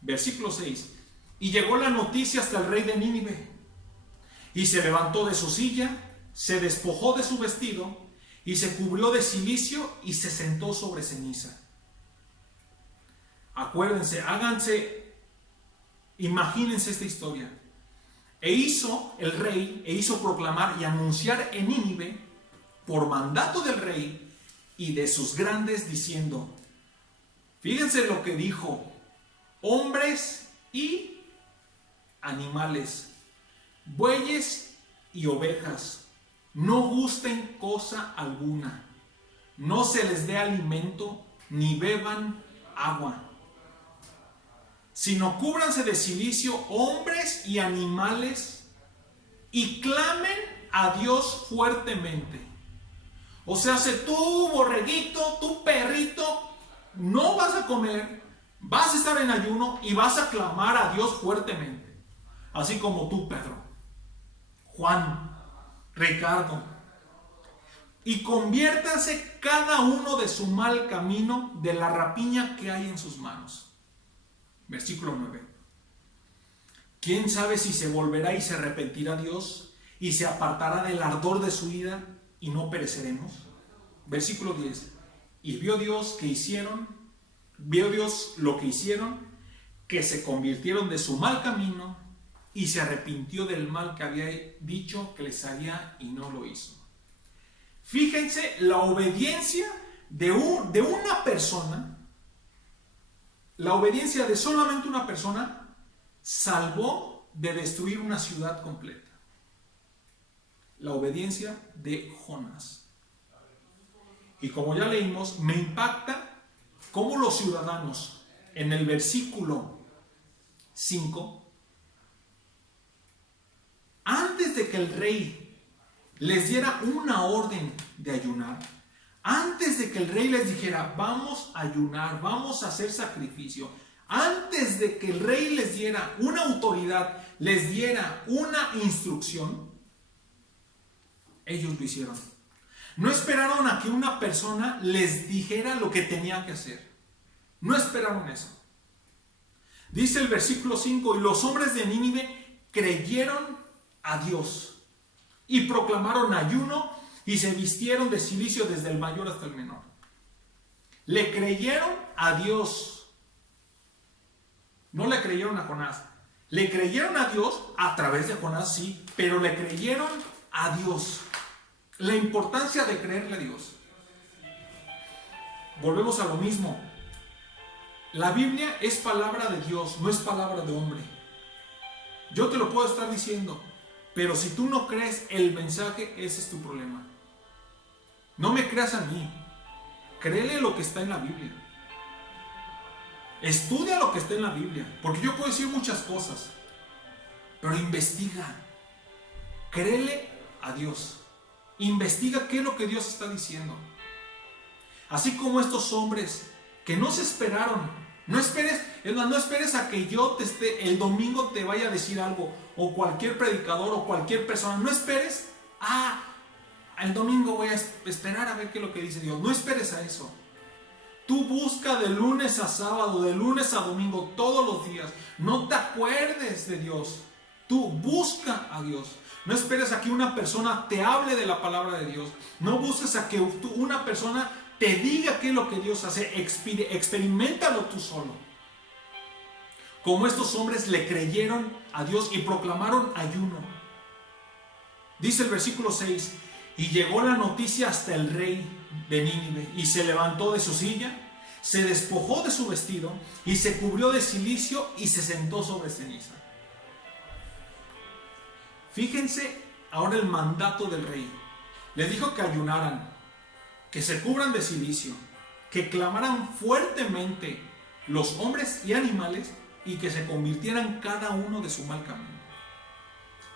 Versículo 6. Y llegó la noticia hasta el rey de Nínive, y se levantó de su silla, se despojó de su vestido, y se cubrió de cilicio, y se sentó sobre ceniza. Acuérdense, imagínense esta historia. El rey hizo proclamar y anunciar en Nínive, por mandato del rey y de sus grandes, diciendo, fíjense lo que dijo: hombres y animales, bueyes y ovejas, no gusten cosa alguna, no se les dé alimento, ni beban agua, sino cúbranse de cilicio hombres y animales, y clamen a Dios fuertemente. O sea, si tú, borreguito, tú, perrito, no vas a comer, vas a estar en ayuno y vas a clamar a Dios fuertemente. Así como tú, Pedro, Juan, Ricardo. Y conviértase cada uno de su mal camino, de la rapiña que hay en sus manos. Versículo 9. ¿Quién sabe si se volverá y se arrepentirá Dios y se apartará del ardor de su ira y no pereceremos? Versículo 10. Y vio Dios lo que hicieron, que se convirtieron de su mal camino, y se arrepintió del mal que había dicho que les haría, y no lo hizo. Fíjense la obediencia de una persona. La obediencia de solamente una persona salvó de destruir una ciudad completa. La obediencia de Jonás. Y como ya leímos, me impacta cómo los ciudadanos, en el versículo 5, antes de que el rey les diera una orden de ayunar, antes de que el rey les dijera: vamos a ayunar, vamos a hacer sacrificio, antes de que el rey les diera una autoridad, les diera una instrucción, ellos lo hicieron. No esperaron a que una persona les dijera lo que tenían que hacer. No esperaron eso. Dice el versículo 5, y los hombres de Nínive creyeron a Dios y proclamaron ayuno y se vistieron de cilicio desde el mayor hasta el menor. Le creyeron a Dios. No le creyeron a Jonás. Le creyeron a Dios a través de Jonás, sí, pero le creyeron a Dios. La importancia de creerle a Dios. Volvemos a lo mismo. La Biblia es palabra de Dios, no es palabra de hombre. Yo te lo puedo estar diciendo, pero si tú no crees el mensaje, ese es tu problema. No me creas a mí. Créele lo que está en la Biblia. Estudia lo que está en la Biblia, porque yo puedo decir muchas cosas, pero investiga. Créele a Dios. Investiga qué es lo que Dios está diciendo. Así como estos hombres que no se esperaron. No esperes a que yo el domingo te vaya a decir algo, o cualquier predicador o cualquier persona. No esperes, el domingo voy a esperar a ver qué es lo que dice Dios. No esperes a eso. Tú busca de lunes a sábado, de lunes a domingo, todos los días. No te acuerdes de Dios. Tú busca a Dios. No esperes a que una persona te hable de la palabra de Dios. No busques a que una persona te diga qué es lo que Dios hace. Experiméntalo tú solo. Como estos hombres le creyeron a Dios y proclamaron ayuno. Dice el versículo 6, y llegó la noticia hasta el rey de Nínive, y se levantó de su silla, se despojó de su vestido, y se cubrió de cilicio, y se sentó sobre ceniza. Fíjense ahora el mandato del rey. Les dijo que ayunaran, que se cubran de cilicio, que clamaran fuertemente los hombres y animales, y que se convirtieran cada uno de su mal camino.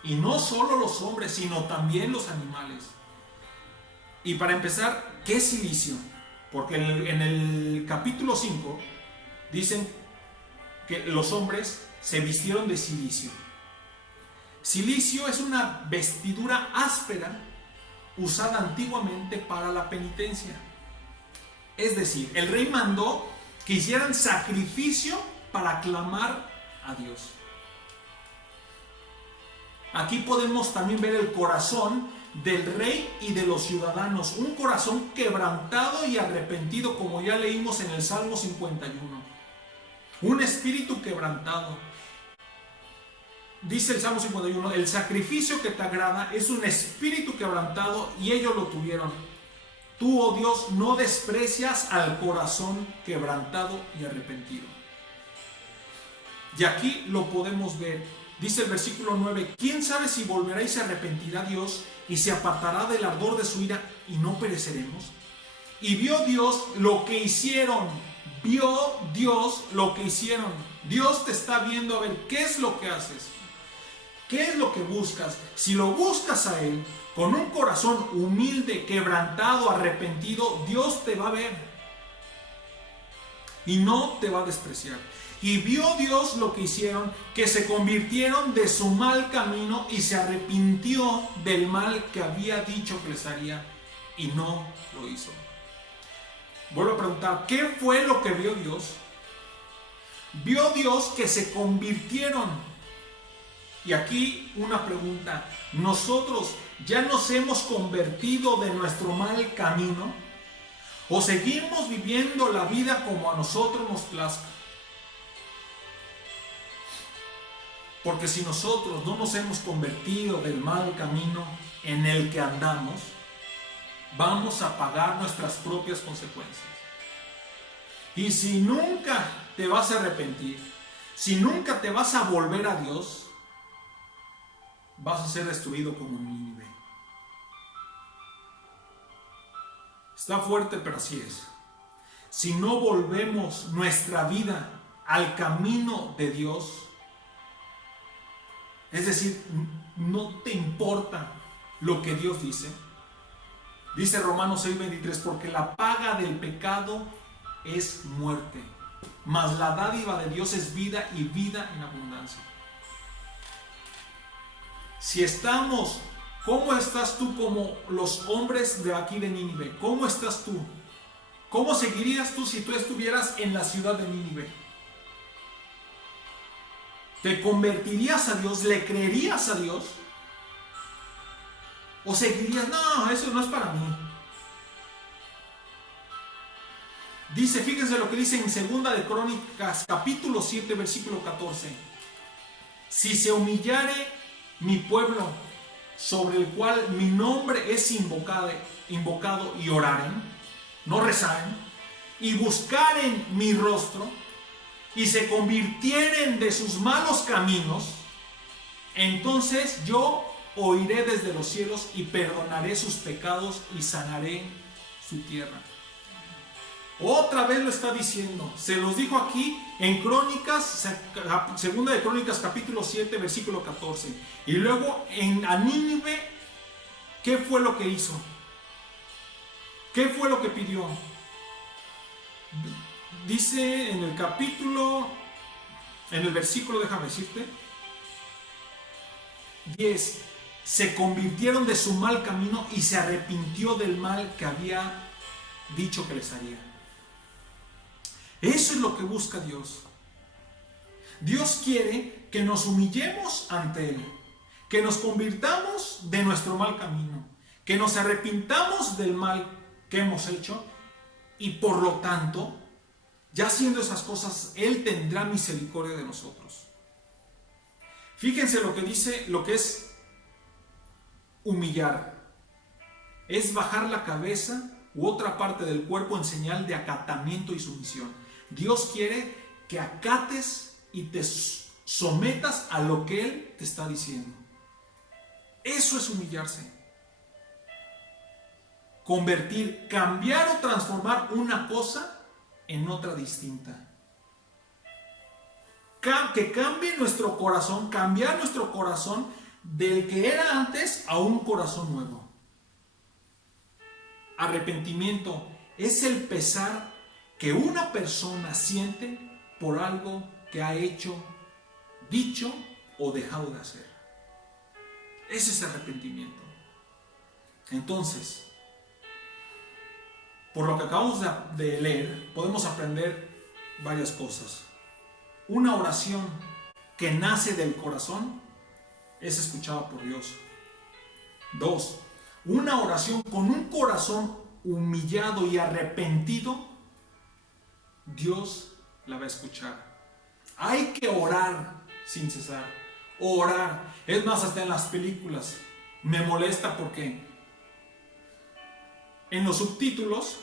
Y no solo los hombres, sino también los animales. Y para empezar, ¿qué es cilicio? Porque en el capítulo 5 dicen que los hombres se vistieron de cilicio. Cilicio es una vestidura áspera usada antiguamente para la penitencia. Es decir, el rey mandó que hicieran sacrificio para clamar a Dios. Aquí podemos también ver el corazón del rey y de los ciudadanos, un corazón quebrantado y arrepentido, como ya leímos en el Salmo 51. Un espíritu quebrantado. Dice el Salmo 51, el sacrificio que te agrada es un espíritu quebrantado, y ellos lo tuvieron. Tú, oh Dios, no desprecias al corazón quebrantado y arrepentido. Y aquí lo podemos ver. Dice el versículo 9, ¿quién sabe si volverá y se arrepentirá Dios y se apartará del ardor de su ira y no pereceremos? Y vio Dios lo que hicieron. Vio Dios lo que hicieron. Dios te está viendo a ver qué es lo que haces. ¿Qué es lo que buscas? Si lo buscas a Él con un corazón humilde, quebrantado, arrepentido, Dios te va a ver y no te va a despreciar. Y vio Dios lo que hicieron, que se convirtieron de su mal camino y se arrepintió del mal que había dicho que les haría, y no lo hizo. Vuelvo a preguntar, ¿qué fue lo que vio Dios? Vio Dios que se convirtieron. Y aquí una pregunta, ¿nosotros ya nos hemos convertido de nuestro mal camino? ¿O seguimos viviendo la vida como a nosotros nos plazca? Porque si nosotros no nos hemos convertido del mal camino en el que andamos, vamos a pagar nuestras propias consecuencias. Y si nunca te vas a arrepentir, si nunca te vas a volver a Dios, vas a ser destruido como Nínive. Está fuerte, pero así es. Si no volvemos nuestra vida al camino de Dios, es decir, no te importa lo que Dios dice. Dice Romanos 6:23, porque la paga del pecado es muerte. mas la dádiva de Dios es vida y vida en abundancia. Si estamos, ¿cómo estás tú como los hombres de aquí de Nínive? ¿Cómo estás tú? ¿Cómo seguirías tú si tú estuvieras en la ciudad de Nínive? ¿Te convertirías a Dios? ¿Le creerías a Dios? ¿O seguirías? No, eso no es para mí. Dice, fíjense lo que dice en Segunda de Crónicas, capítulo 7, versículo 14. Si se humillare mi pueblo, sobre el cual mi nombre es invocado y oraren, no rezaren, y buscaren mi rostro, y se convirtieren de sus malos caminos, entonces yo oiré desde los cielos y perdonaré sus pecados y sanaré su tierra. Otra vez lo está diciendo. Se los dijo aquí en Crónicas, Segunda de Crónicas capítulo 7 versículo 14. Y luego a Nínive, ¿qué fue lo que hizo? ¿Qué fue lo que pidió? Dice en el capítulo, en el versículo, déjame decirte, 10. Se convirtieron de su mal camino y se arrepintió del mal que había dicho que les haría. Eso es lo que busca Dios. Dios quiere que nos humillemos ante Él, que nos convirtamos de nuestro mal camino, que nos arrepintamos del mal que hemos hecho y por lo tanto, ya haciendo esas cosas, Él tendrá misericordia de nosotros. Fíjense lo que dice, lo que es humillar. Es bajar la cabeza u otra parte del cuerpo en señal de acatamiento y sumisión. Dios quiere que acates y te sometas a lo que Él te está diciendo. Eso es humillarse. Convertir, cambiar o transformar una cosa en otra distinta. Que cambie nuestro corazón, cambiar nuestro corazón del que era antes a un corazón nuevo. Arrepentimiento es el pesar que una persona siente por algo que ha hecho, dicho o dejado de hacer. Ese es arrepentimiento. Entonces, por lo que acabamos de leer, podemos aprender varias cosas. Una oración que nace del corazón es escuchada por Dios. 2. Una oración con un corazón humillado y arrepentido, Dios la va a escuchar. Hay que orar sin cesar. Orar. Es más, hasta en las películas me molesta porque en los subtítulos,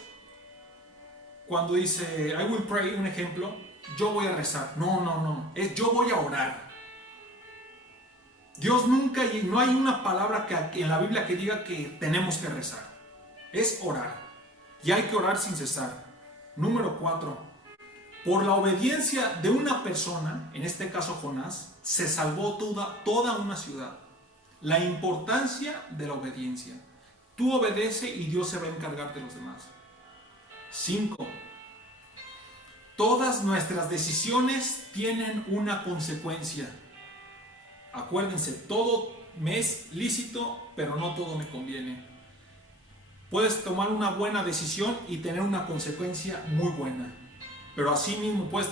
cuando dice I will pray, un ejemplo, yo voy a rezar. No. Es yo voy a orar. Dios nunca, no hay una palabra en la Biblia que diga que tenemos que rezar. Es orar. Y hay que orar sin cesar. Número 4. Por la obediencia de una persona, en este caso Jonás, se salvó toda una ciudad. La importancia de la obediencia. Tú obedece y Dios se va a encargar de los demás. 5. Todas nuestras decisiones tienen una consecuencia. Acuérdense, todo me es lícito, pero no todo me conviene. Puedes tomar una buena decisión y tener una consecuencia muy buena. Pero así mismo puedes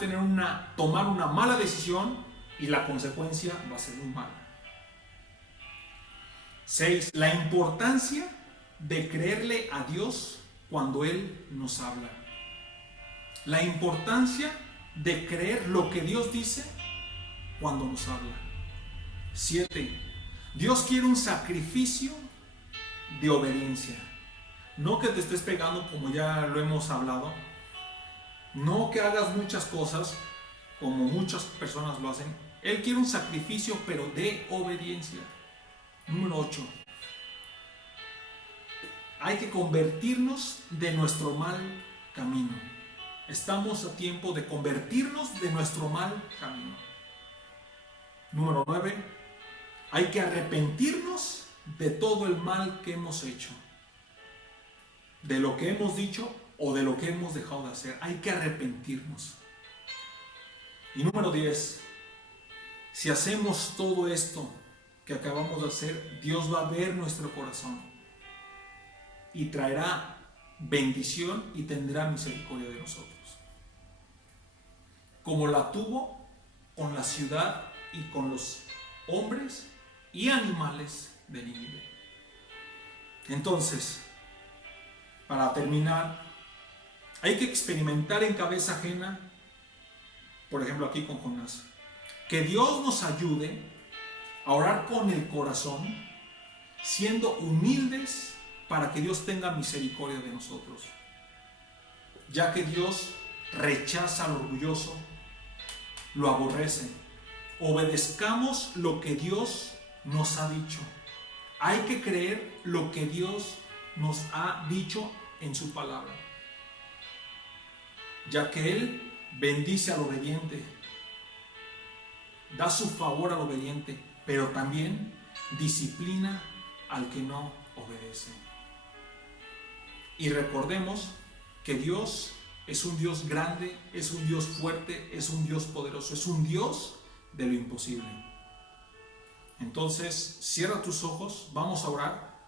tomar una mala decisión y la consecuencia va a ser muy mala. 6. La importancia de creerle a Dios cuando Él nos habla. La importancia de creer lo que Dios dice cuando nos habla. 7. Dios quiere un sacrificio de obediencia. No que te estés pegando como ya lo hemos hablado. No que hagas muchas cosas como muchas personas lo hacen. Él quiere un sacrificio, pero de obediencia. Número 8. Hay que convertirnos de nuestro mal camino. Estamos a tiempo de convertirnos de nuestro mal camino. Número 9. Hay que arrepentirnos de todo el mal que hemos hecho. De lo que hemos dicho o de lo que hemos dejado de hacer. Hay que arrepentirnos. Y número 10, si hacemos todo esto que acabamos de hacer, Dios va a ver nuestro corazón y traerá bendición y tendrá misericordia de nosotros, como la tuvo con la ciudad y con los hombres y animales de Nínive. Entonces, para terminar, hay que experimentar en cabeza ajena, por ejemplo aquí con Jonás, que Dios nos ayude a orar con el corazón, siendo humildes para que Dios tenga misericordia de nosotros, ya que Dios rechaza al orgulloso, lo aborrece. Obedezcamos lo que Dios nos ha dicho. Hay que creer lo que Dios nos ha dicho en su palabra, ya que Él bendice al obediente, da su favor al obediente, pero también disciplina al que no obedece. Y recordemos que Dios es un Dios grande, es un Dios fuerte, es un Dios poderoso, es un Dios de lo imposible. Entonces, cierra tus ojos, vamos a orar,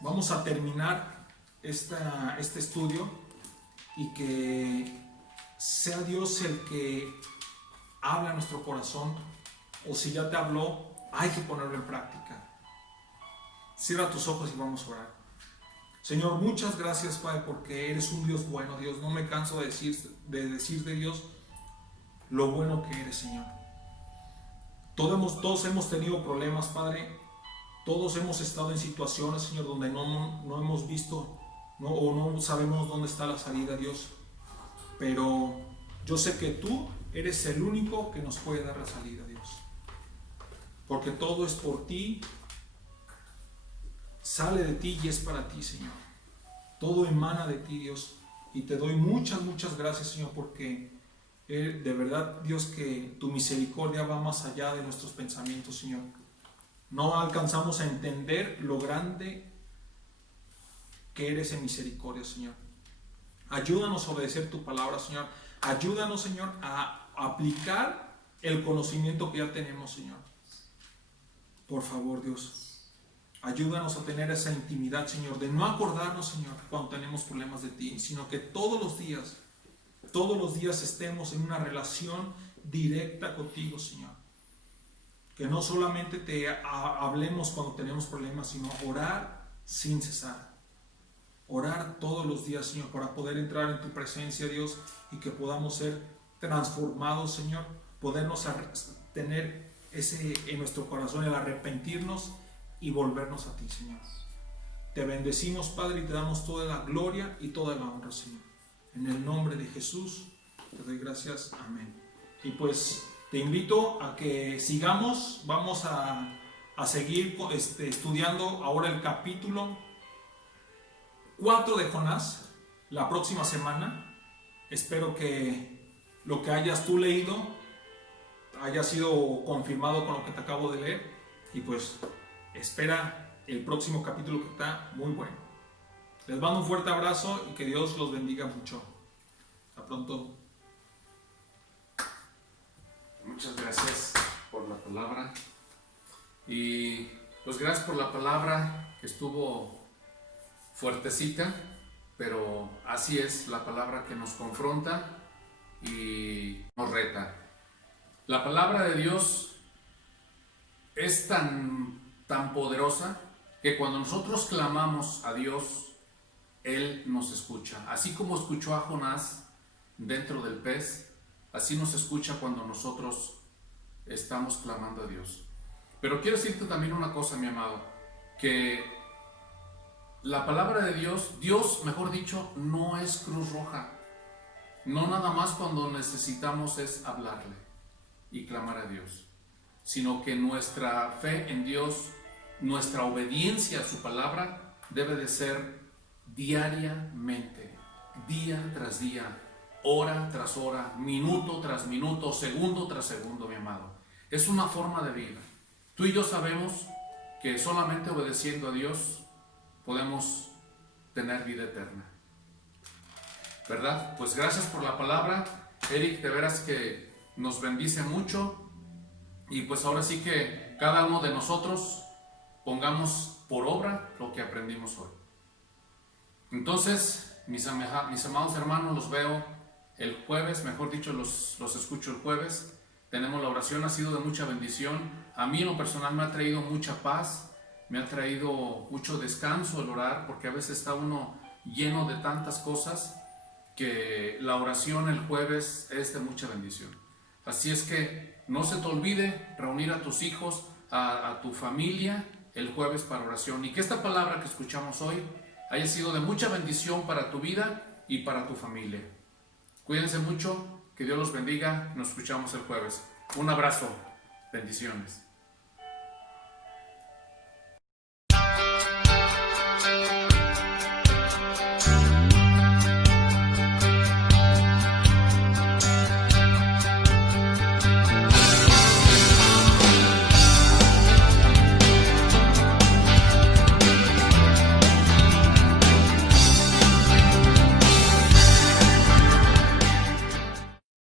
vamos a terminar este estudio y que sea Dios el que habla a nuestro corazón, o si ya te habló, hay que ponerlo en práctica. Cierra tus ojos y vamos a orar. Señor, muchas gracias, Padre, porque eres un Dios bueno, Dios. No me canso de decir de Dios lo bueno que eres, Señor. Todos hemos tenido problemas, Padre. Todos hemos estado en situaciones, Señor, donde no hemos visto o no sabemos dónde está la salida, Dios. Pero yo sé que tú eres el único que nos puede dar la salida, Dios. Porque todo es por ti, sale de ti y es para ti, Señor. Todo emana de ti, Dios. Y te doy muchas gracias, Señor, porque de verdad, Dios, que tu misericordia va más allá de nuestros pensamientos, Señor. No alcanzamos a entender lo grande que eres en misericordia, Señor. Ayúdanos a obedecer tu palabra, Señor. Ayúdanos, Señor, a aplicar el conocimiento que ya tenemos, Señor. Por favor, Dios, ayúdanos a tener esa intimidad, Señor, de no acordarnos, Señor, cuando tenemos problemas de ti, sino que todos los días estemos en una relación directa contigo, Señor. Que no solamente te hablemos cuando tenemos problemas, sino orar sin cesar. Orar todos los días, Señor, para poder entrar en tu presencia, Dios, y que podamos ser transformados, Señor, podernos tener ese en nuestro corazón, el arrepentirnos y volvernos a ti, Señor. Te bendecimos, Padre, y te damos toda la gloria y toda la honra, Señor. En el nombre de Jesús te doy gracias, amén. Y pues te invito a que sigamos, vamos a seguir estudiando ahora el capítulo 4 de Jonás la próxima semana. Espero que lo que hayas tú leído haya sido confirmado con lo que te acabo de leer, y pues espera el próximo capítulo, que está muy bueno. Les mando un fuerte abrazo y que Dios los bendiga mucho. Hasta pronto. Muchas gracias por la palabra. Y pues gracias por la palabra, que estuvo fuertecita, pero así es la palabra, que nos confronta y nos reta. La palabra de Dios es tan poderosa que cuando nosotros clamamos a Dios, Él nos escucha. Así como escuchó a Jonás dentro del pez, así nos escucha cuando nosotros estamos clamando a Dios. Pero quiero decirte también una cosa, mi amado, que la palabra de Dios, mejor dicho, no es Cruz Roja. No nada más cuando necesitamos es hablarle y clamar a Dios, sino que nuestra fe en Dios, nuestra obediencia a su palabra debe de ser diariamente, día tras día, hora tras hora, minuto tras minuto, segundo tras segundo, mi amado. Es una forma de vida. Tú y yo sabemos que solamente obedeciendo a Dios podemos tener vida eterna, ¿verdad? Pues gracias por la palabra, Eric. De veras que nos bendice mucho y pues ahora sí que cada uno de nosotros pongamos por obra lo que aprendimos hoy. Entonces, mis amados hermanos, los veo el jueves, mejor dicho, los escucho el jueves. Tenemos la oración, ha sido de mucha bendición. A mí en lo personal me ha traído mucha paz, me ha traído mucho descanso el orar, porque a veces está uno lleno de tantas cosas que la oración el jueves es de mucha bendición. Así es que no se te olvide reunir a tus hijos, a tu familia el jueves para oración, y que esta palabra que escuchamos hoy haya sido de mucha bendición para tu vida y para tu familia. Cuídense mucho, que Dios los bendiga, nos escuchamos el jueves. Un abrazo, bendiciones.